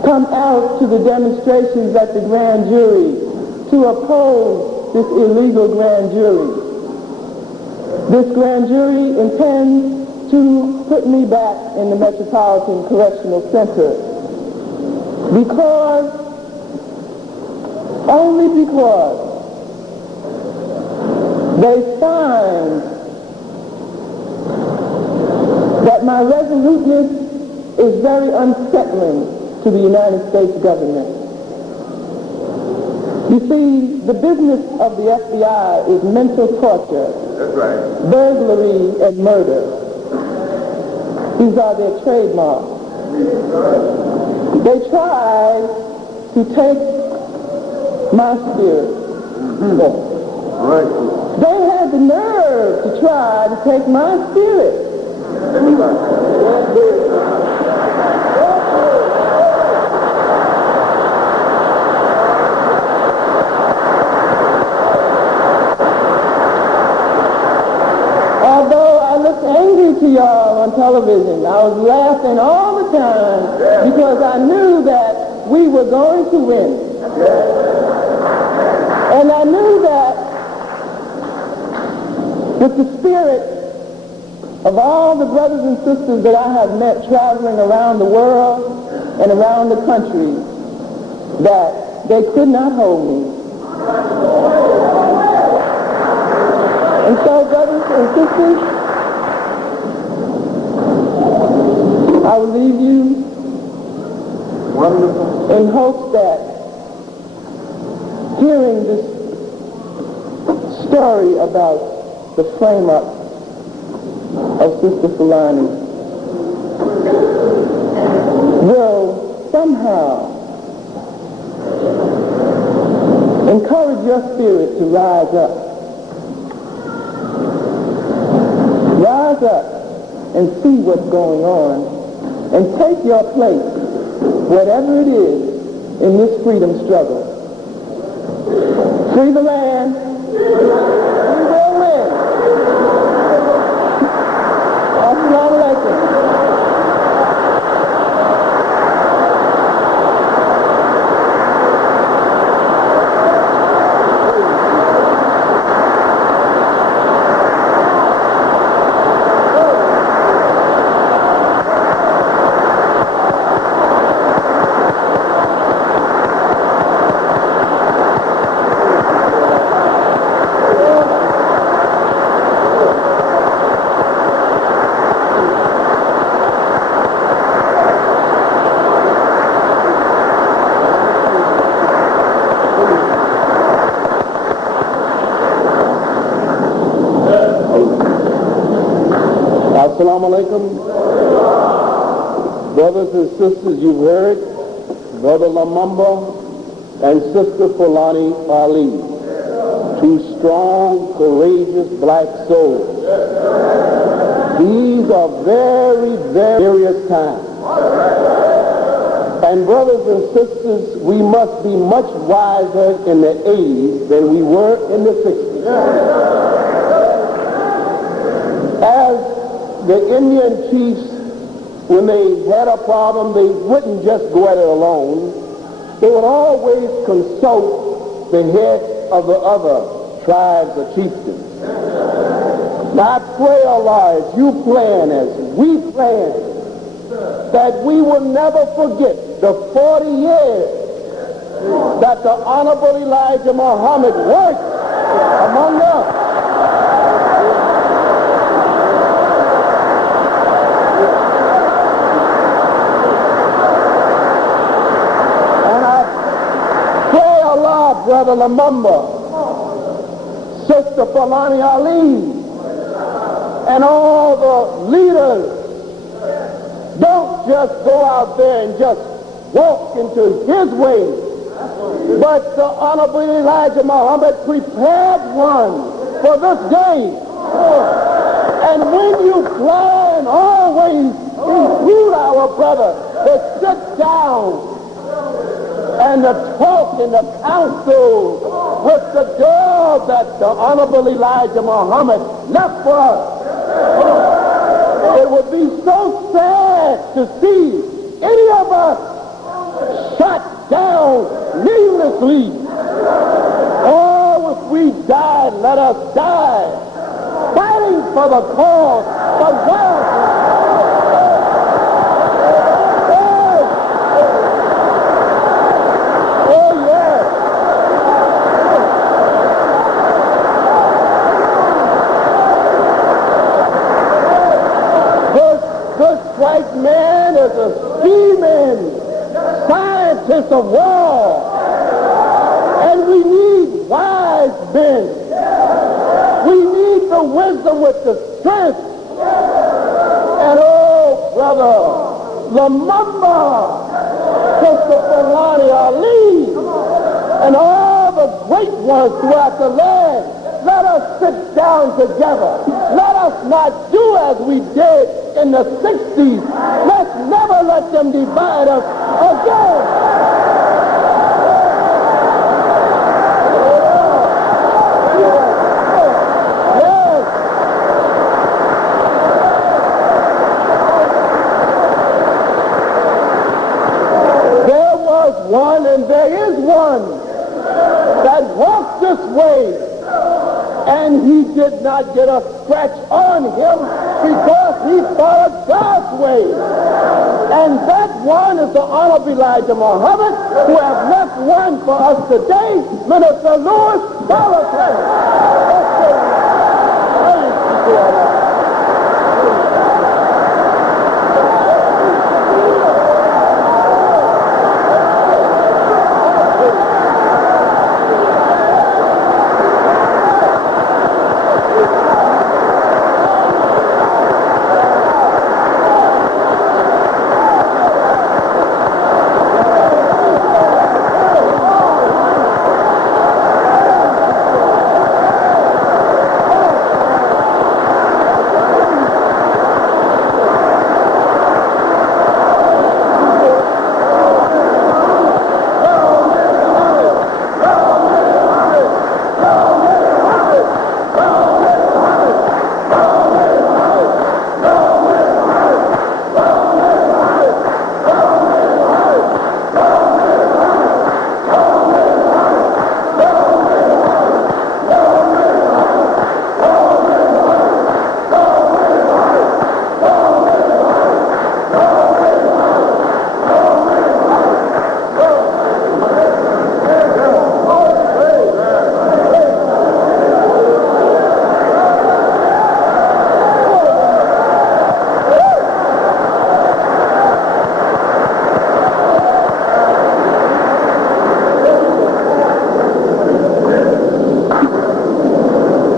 Come out to the demonstrations at the grand jury to oppose this illegal grand jury. This grand jury intends to put me back in the Metropolitan Correctional Center because, only because, they find that my resoluteness is very unsettling to the United States government. You see, the business of the FBI is mental torture, that's right, burglary, and murder. These are their trademarks. They tried to take my spirit. They had the nerve to try to take my spirit. Although I looked angry to y'all on television, I was laughing all the time because I knew that we were going to win. And I knew that with the spirit of all the brothers and sisters that I have met traveling around the world and around the country, that they could not hold me. And so, brothers and sisters, I will leave you in hopes that hearing this story about the frame-up of Sister Fulani will somehow encourage your spirit to rise up Rise up and see what's going on and take your place, whatever it is, in this freedom struggle. Free the land. We will win. Assalamu alaikum. Assalamu alaikum. Brothers and sisters, you've heard Brother Lumumba and Sister Fulani Ali, two strong, courageous black souls. These are very, very serious times. And brothers and sisters, we must be much wiser in the 80s than we were in the 60s. As the Indian chiefs, when they had a problem, they wouldn't just go at it alone. They would always consult the head of the other tribes or chieftains. Now I pray, Allah, as you plan, as we plan, that we will never forget the 40 years that the Honorable Elijah Muhammad worked among us. Brother Lumumba, Sister Fulani Ali, and all the leaders, don't just go out there and just walk into his way, but the Honorable Elijah Muhammad prepared one for this day. And when you plan, always include our brother to sit down and the talk in the council with the job that the Honorable Elijah Muhammad left for us. It would be so sad to see any of us shot down needlessly. Oh, if we died, let us die fighting for the cause of welfare. White man is a scheming scientist of war, and we need wise men. We need the wisdom with the strength. And oh, brother Lumumba, Sister Fulani Ali, and all the great ones throughout the land, let us sit down together. Let us not do as we did in the 60s. Let's never let them divide us again. Yes. There was one and there is one that walked this way, and he did not get a scratch on him because he followed God's way. And that one is the Honorable Elijah Muhammad, who have left one for us today, Minister Louis Farrakhan.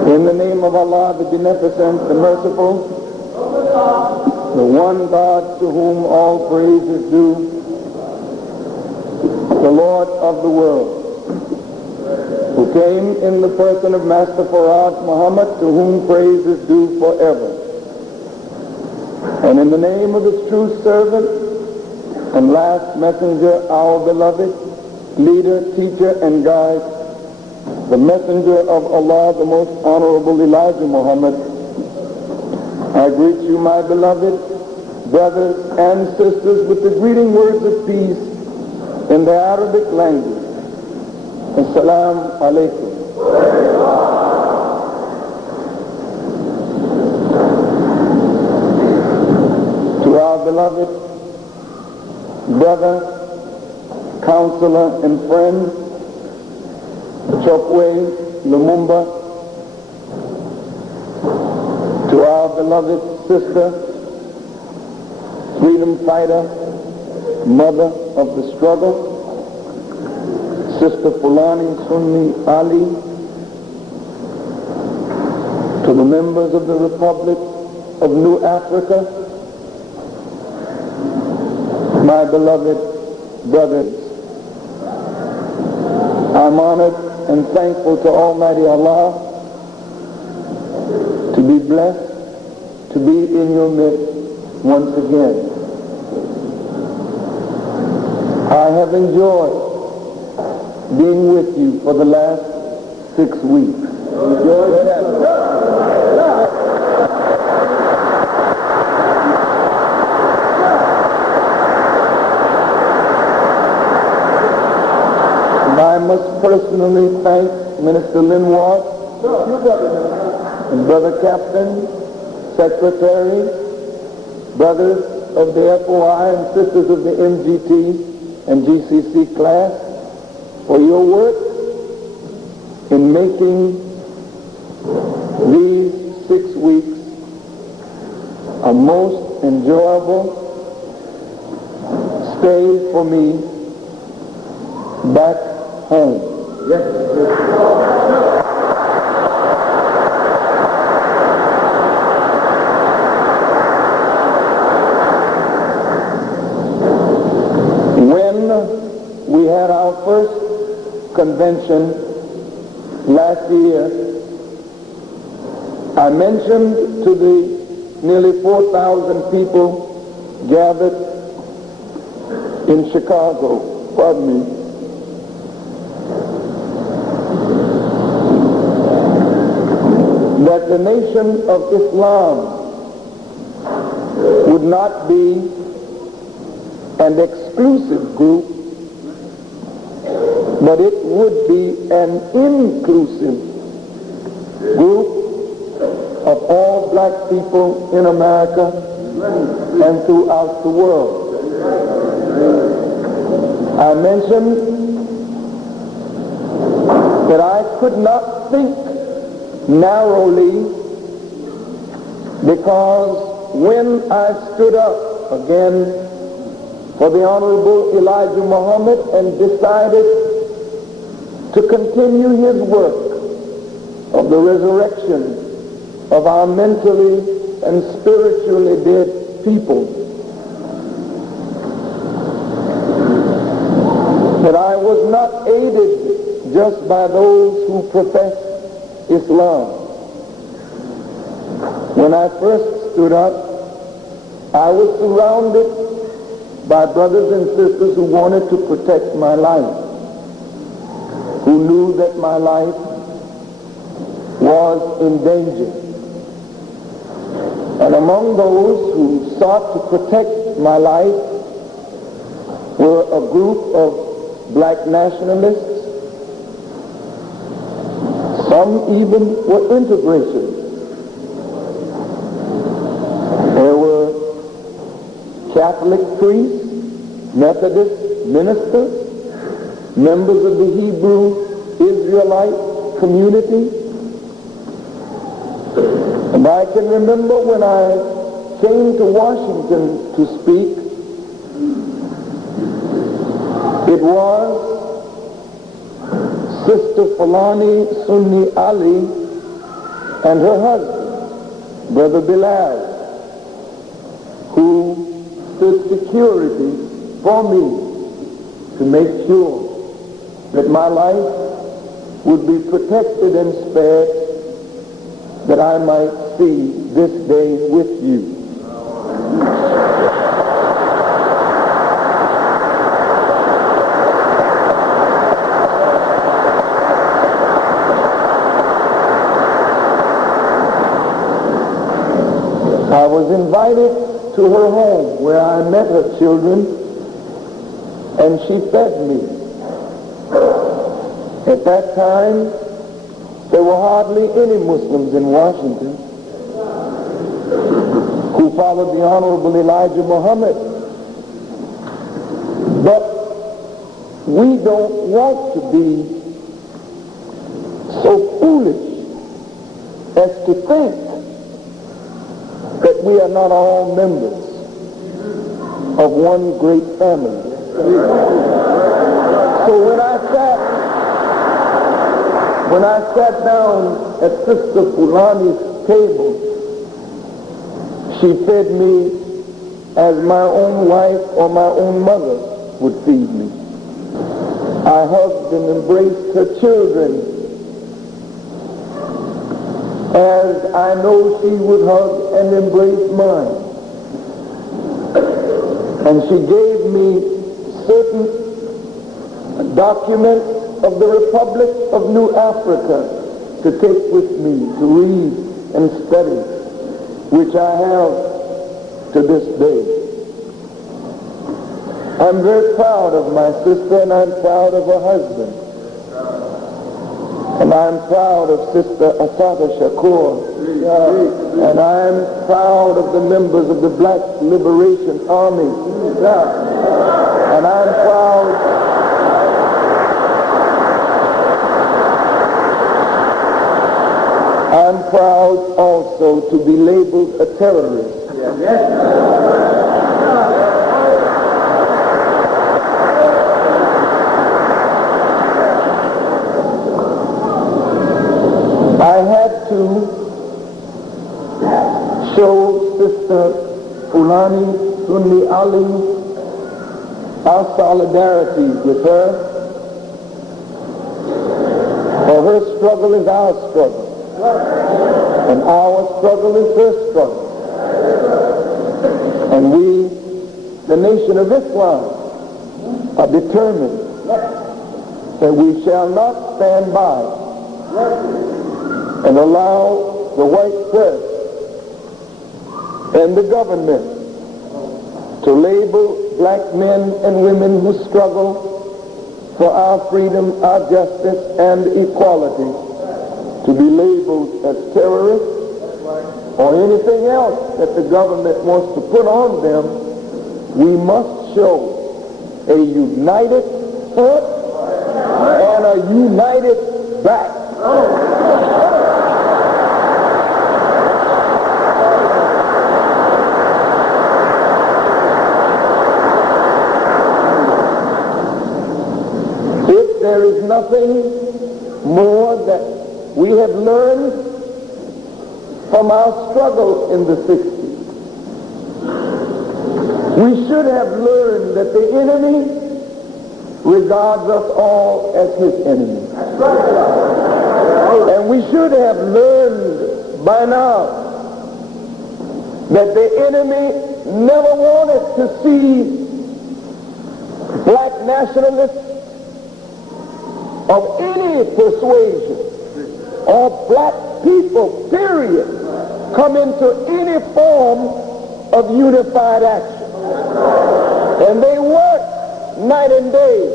In the name of Allah, the Beneficent, the Merciful, the one God to whom all praise is due, the Lord of the world, who came in the person of Master Farrakhan Muhammad, to whom praise is due forever. And in the name of his true servant and last messenger, our beloved leader, teacher, and guide, the messenger of Allah, the most honorable Elijah Muhammad, I greet you, my beloved brothers and sisters, with the greeting words of peace in the Arabic language. Assalamu alaikum. To our beloved brother, counselor, and friend, Chokwe, Lumumba, to our beloved sister, freedom fighter, mother of the struggle, Sister Fulani, Sunni, Ali, to the members of the Republic of New Afrika, my beloved brothers, I'm honored and thankful to Almighty Allah to be blessed to be in your midst once again. I have enjoyed being with you for the last 6 weeks. And I must personally thank Minister Linward and Brother Captain, Secretary, brothers of the FOI and sisters of the MGT and GCC class for your work in making these 6 weeks a most enjoyable stay for me back home. When we had our first convention last year, I mentioned to the nearly 4,000 people gathered in Chicago, that the Nation of Islam would not be an exclusive group, but it would be an inclusive group of all black people in America and throughout the world. I mentioned that I could not think narrowly, because when I stood up again for the Honorable Elijah Muhammad and decided to continue his work of the resurrection of our mentally and spiritually dead people, that I was not aided just by those who profess Islam. When I first stood up, I was surrounded by brothers and sisters who wanted to protect my life, who knew that my life was in danger. And among those who sought to protect my life were a group of black nationalists. Some even were integrationists. There were Catholic priests, Methodist ministers, members of the Hebrew Israelite community. And I can remember when I came to Washington to speak, it was Sister Fulani Sunni Ali and her husband, Brother Bilal, who stood security for me to make sure that my life would be protected and spared, that I might see this day with you. I was invited to her home where I met her children, and she fed me. At that time, there were hardly any Muslims in Washington who followed the Honorable Elijah Muhammad. But we don't want to be so foolish as to think that we are not all members of one great family. So when I sat down at Sister Fulani's table, she fed me as my own wife or my own mother would feed me. I hugged and embraced her children as I know she would hug and embrace mine. And she gave me certain documents of the Republic of New Afrika to take with me, to read and study, which I have to this day. I'm very proud of my sister, and I'm proud of her husband. And I'm proud of Sister Asada Shakur. And I'm proud of the members of the Black Liberation Army. And I'm proud also to be labeled a terrorist. I had to show Sister Fulani Sunni Ali our solidarity with her, for her struggle is our struggle, and our struggle is her struggle. And we, the Nation of Islam, are determined that we shall not stand by and allow the white press and the government to label black men and women who struggle for our freedom, our justice, and equality to be labeled as terrorists or anything else that the government wants to put on them. We must show a united front and a united back. There is nothing more that we have learned from our struggle in the 60s. We should have learned that the enemy regards us all as his enemy. And we should have learned by now that the enemy never wanted to see black nationalists of any persuasion or black people, period, come into any form of unified action. And they worked night and day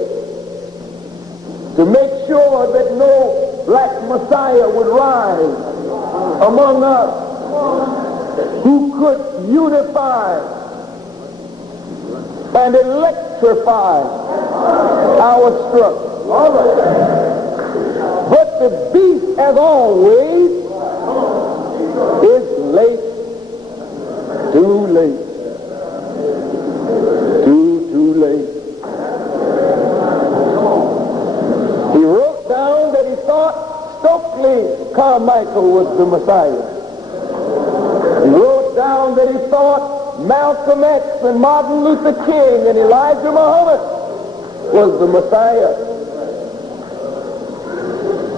to make sure that no black Messiah would rise among us who could unify and electrify our struggle. But the beast, as always, is late, too late, too late. He wrote down that he thought Stokely Carmichael was the Messiah. He wrote down that he thought Malcolm X and Martin Luther King and Elijah Muhammad was the Messiah.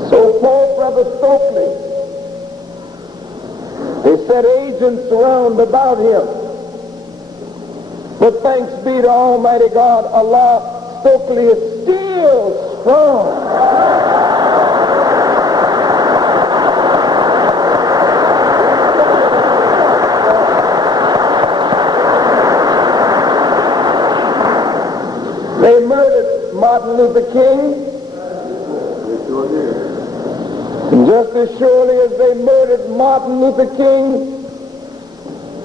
So poor Brother Stokely, they set agents around about him. But thanks be to Almighty God, Allah, Stokely is still strong. They murdered Martin Luther King. And just as surely as they murdered Martin Luther King,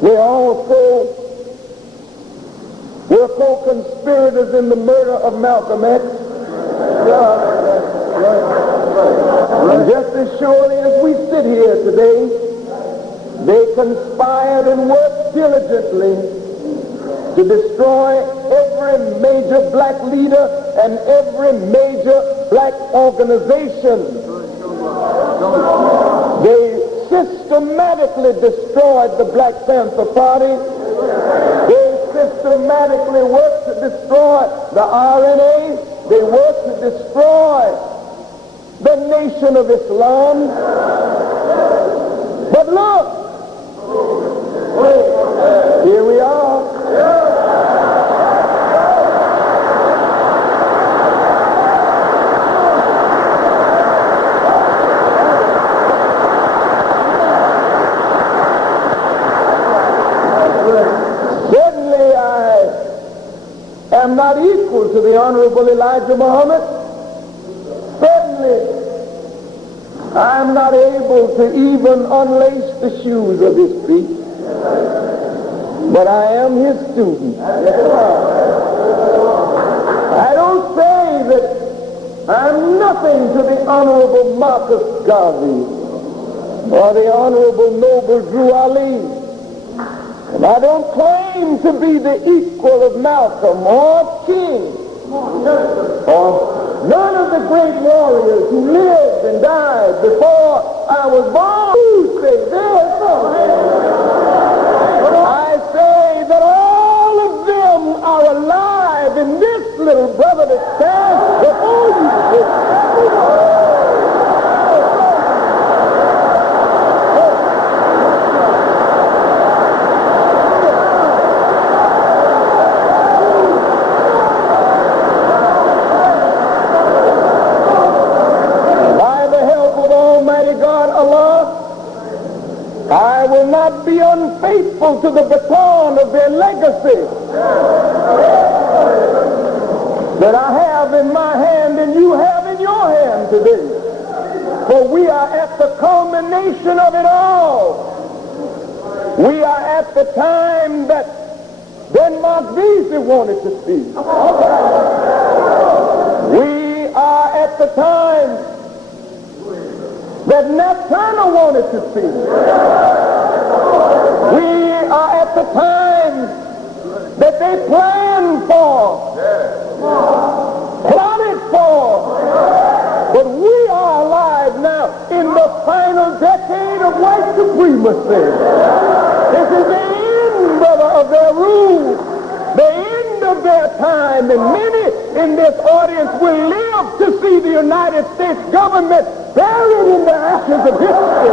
they also were co-conspirators in the murder of Malcolm X. And just as surely as we sit here today, they conspired and worked diligently to destroy every major black leader and every major black organization. They systematically destroyed the Black Panther Party. They systematically worked to destroy the RNA. They worked to destroy the Nation of Islam. But look, here we are. I'm not equal to the Honorable Elijah Muhammad. Certainly, I'm not able to even unlace the shoes of his feet. But I am his student. I don't say that I'm nothing to the Honorable Marcus Garvey or the Honorable Noble Drew Ali. And I don't claim to be the equal of Malcolm or King or none of the great warriors who lived and died before I was born. You say there's I say that all of them are alive in this little brother that stands before you. I will not be unfaithful to the baton of their legacy that I have in my hand and you have in your hand today. For we are at the culmination of it all. We are at the time that Denmark Vesey wanted to see. We are at the time that Nat Turner wanted to see. We are at the time that they planned for, plotted for, but we are alive now in the final decade of white supremacy. This is the end, brother, of their rule, the end of their time, and many in this audience will live to see the United States government buried in the ashes of history.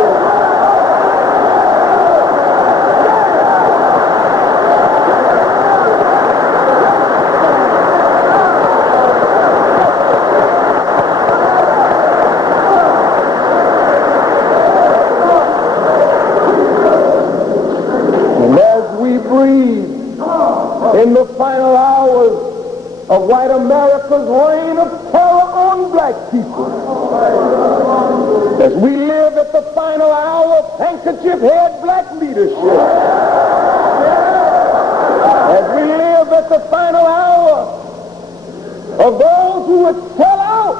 And as we breathe in the final hours of white America's reign of terror on black people, as we live at the final hour of handkerchief-head black leadership, as we live at the final hour of those who would sell out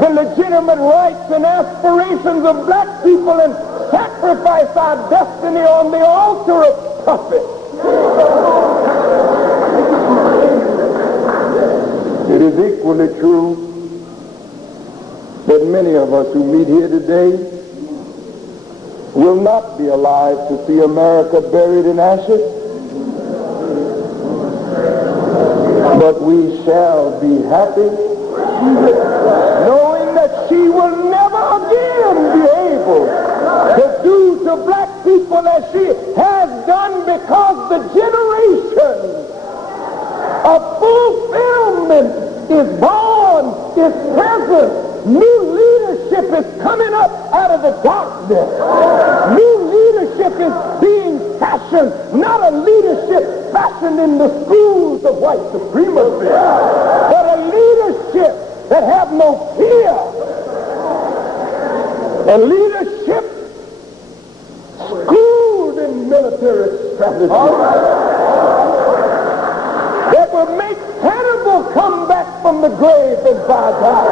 the legitimate rights and aspirations of black people and sacrifice our destiny on the altar of profit. It is equally true that many of us who meet here today will not be alive to see America buried in ashes, but we shall be happy knowing that she will never again be able to do to black people as she has done, because the generation of fulfillment is born, is present. New leadership is coming up out of the darkness. New leadership is being fashioned, not a leadership fashioned in the schools of white supremacy, but a leadership that have no fear. A leadership schooled in military strategy that will make Hannibal come back from the grave and bow down.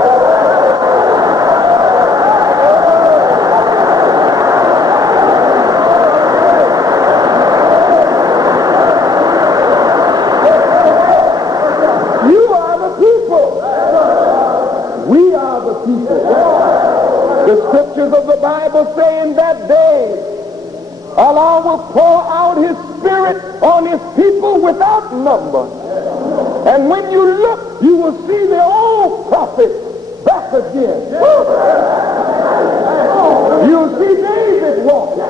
You are the people. We are the people. The scriptures of the Bible say in that day, Allah will pour out his spirit on his people without number. And when you look, you will see the old prophet back again. You'll see David walking.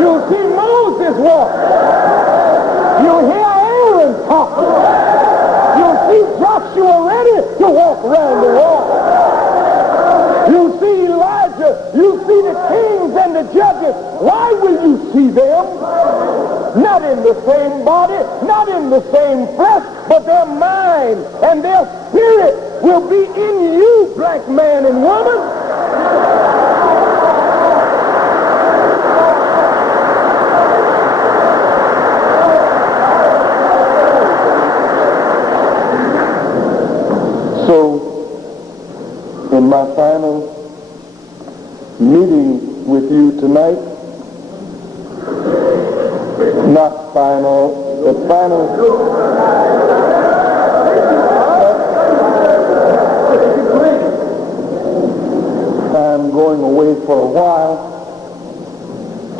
You'll see Moses walking. You'll hear Aaron talking. You'll see Joshua ready to walk around the wall. You'll see Elijah. You'll see the kings and the judges. Why will you see them? Not in the same body, not in the same flesh, but their mind and their spirit will be in you, black man and woman. So, in my final meeting with you tonight, not final, but final. I'm going away for a while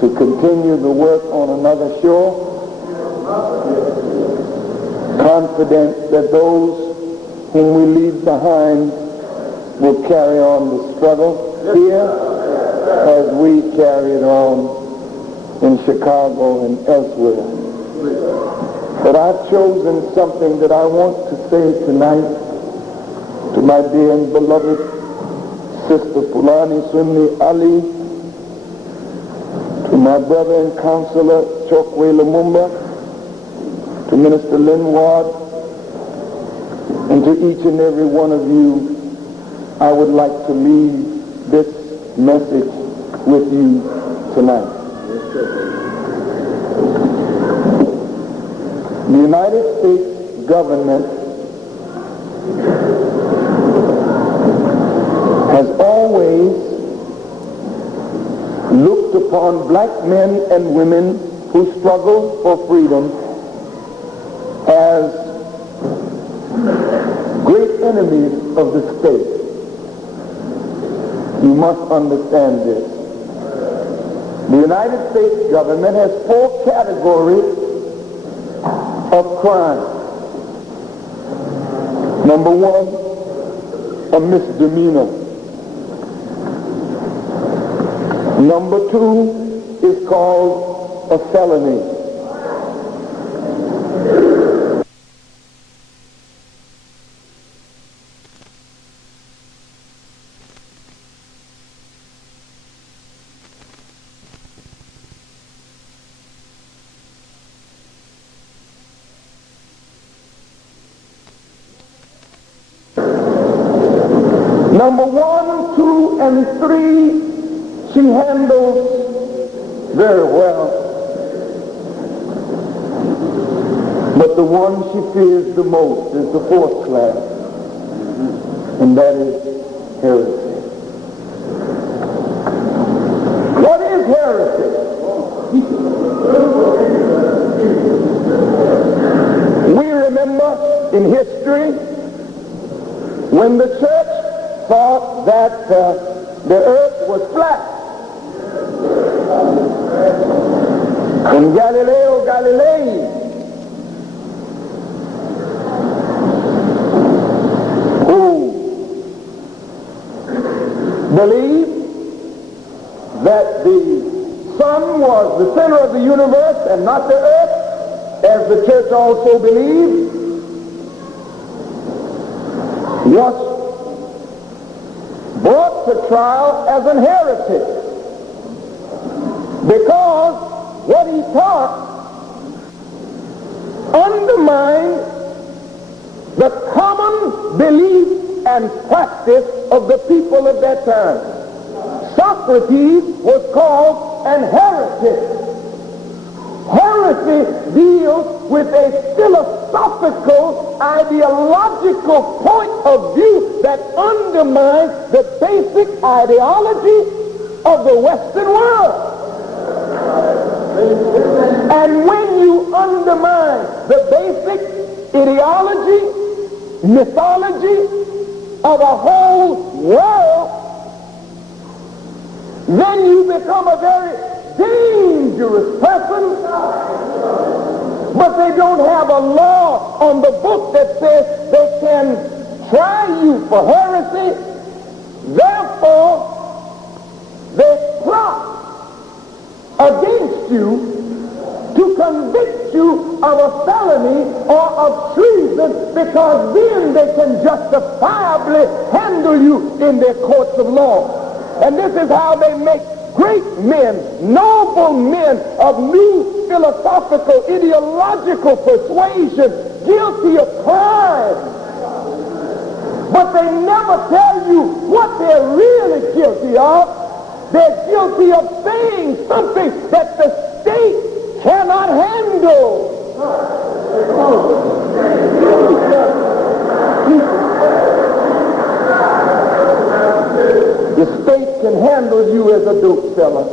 to continue the work on another shore, confident that those whom we leave behind will carry on the struggle here as we carry it on in Chicago and elsewhere. But I've chosen something that I want to say tonight to my dear and beloved sister Fulani Sunni Ali, to my brother and counselor Chokwe Lumumba, to Minister Linward, and to each and every one of you. I would like to leave this message with you tonight. The United States government has always looked upon black men and women who struggle for freedom as great enemies of the state. You must understand this. The United States government has 4 categories of crime. Number 1, a misdemeanor. Number 2 is called a felony. Number 1, 2, and 3, she handles very well. But the one she fears the most is the 4th class, and that is heresy. What is heresy? We remember in history when the church thought that the earth was flat. And Galileo Galilei, who believed that the sun was the center of the universe and not the earth, as the church also believed, was brought to trial as an heretic, because what he taught undermined the common belief and practice of the people of that time. Socrates was called an heretic. Heresy deals with a philosophical, ideological point of view that undermines the basic ideology of the Western world. And when you undermine the basic ideology, mythology of a whole world, then you become a very dangerous person. But they don't have a law on the book that says they can try you for heresy. Therefore, they plot against you to convict you of a felony or of treason, because then they can justifiably handle you in their courts of law. And this is how they make great men, noble men of new philosophical, ideological persuasion guilty of crime. But they never tell you what they're really guilty of. They're guilty of saying something that the state cannot handle. The state can handle you as a dope seller.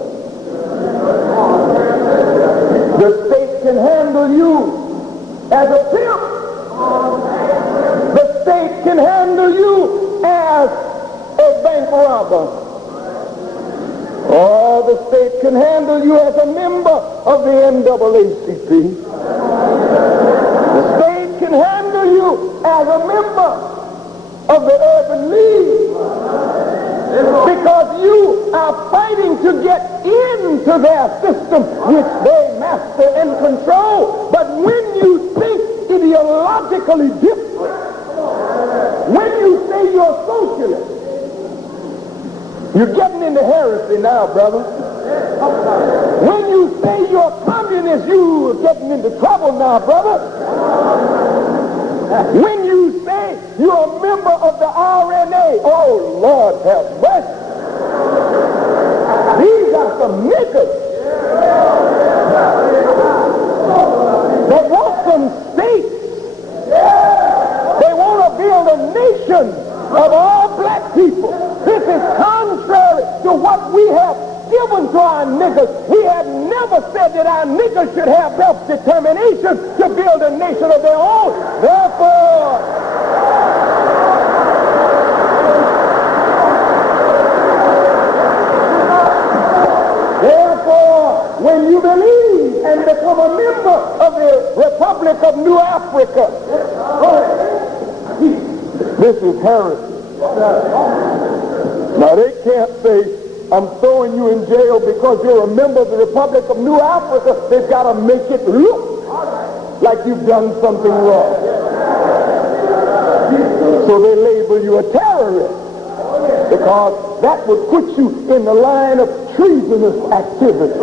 The state can handle you as a pimp. The state can handle you as a bank robber. Or the state can handle you as a member of the NAACP. The state can handle you as a member of the Urban League, because you are fighting to get into their system, which they master and control. But when you think ideologically different, when you say you're socialist, you're getting into heresy now, brother. When you say you're communist, you're getting into trouble now, brother. When you say you're a member of the RNA, oh, Lord have mercy. These are some niggas that want some states. They want to build a nation of all black people. This is contrary to what we have given to our niggas. We have never said that our niggas should have self-determination to build a nation of their own. Therefore, when you believe and become a member of the Republic of New Afrika, this is heresy. Now they can't say, I'm throwing you in jail because you're a member of the Republic of New Afrika. They've got to make it look like you've done something wrong. So they label you a terrorist, because that would put you in the line of treasonous activity.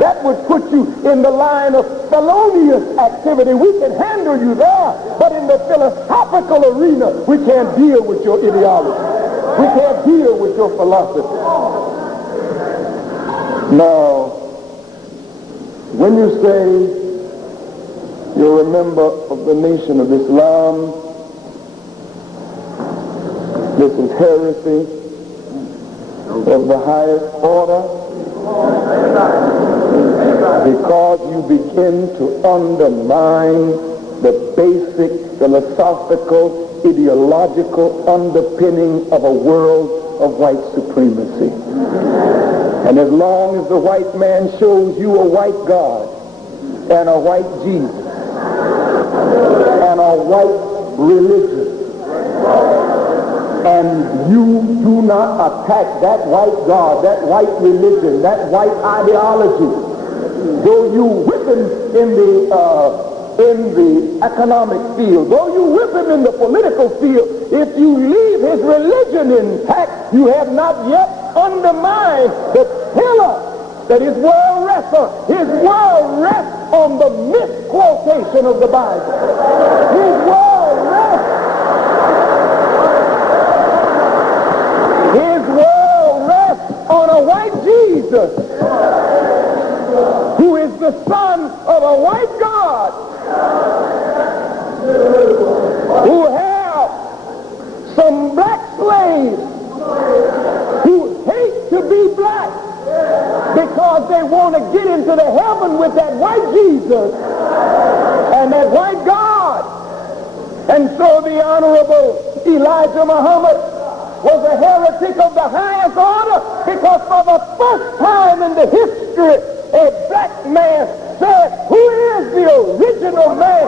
That would put you in the line of felonious activity. We can handle you there, but in the philosophical arena, we can't deal with your ideology. We can't deal with your philosophy. Now, when you say you're a member of the Nation of Islam, this is heresy of the highest order, because you begin to undermine the basic philosophical, ideological underpinning of a world of white supremacy. And as long as the white man shows you a white God, and a white Jesus and a white religion. And you do not attack that white God, that white religion, that white ideology, though you whip him in the economic field, though you whip him in the political field, if you leave his religion intact, you have not yet undermined the pillar that his world rests on. His world rests on the misquotation of the Bible. His world rests on a white Jesus who is the son of a white God who have some black slaves who hate to be black because they want to get into the heaven with that white Jesus and that white God. And so the Honorable Elijah Muhammad was a heretic of the highest order because for the first time in the history a black man said, who is the original man?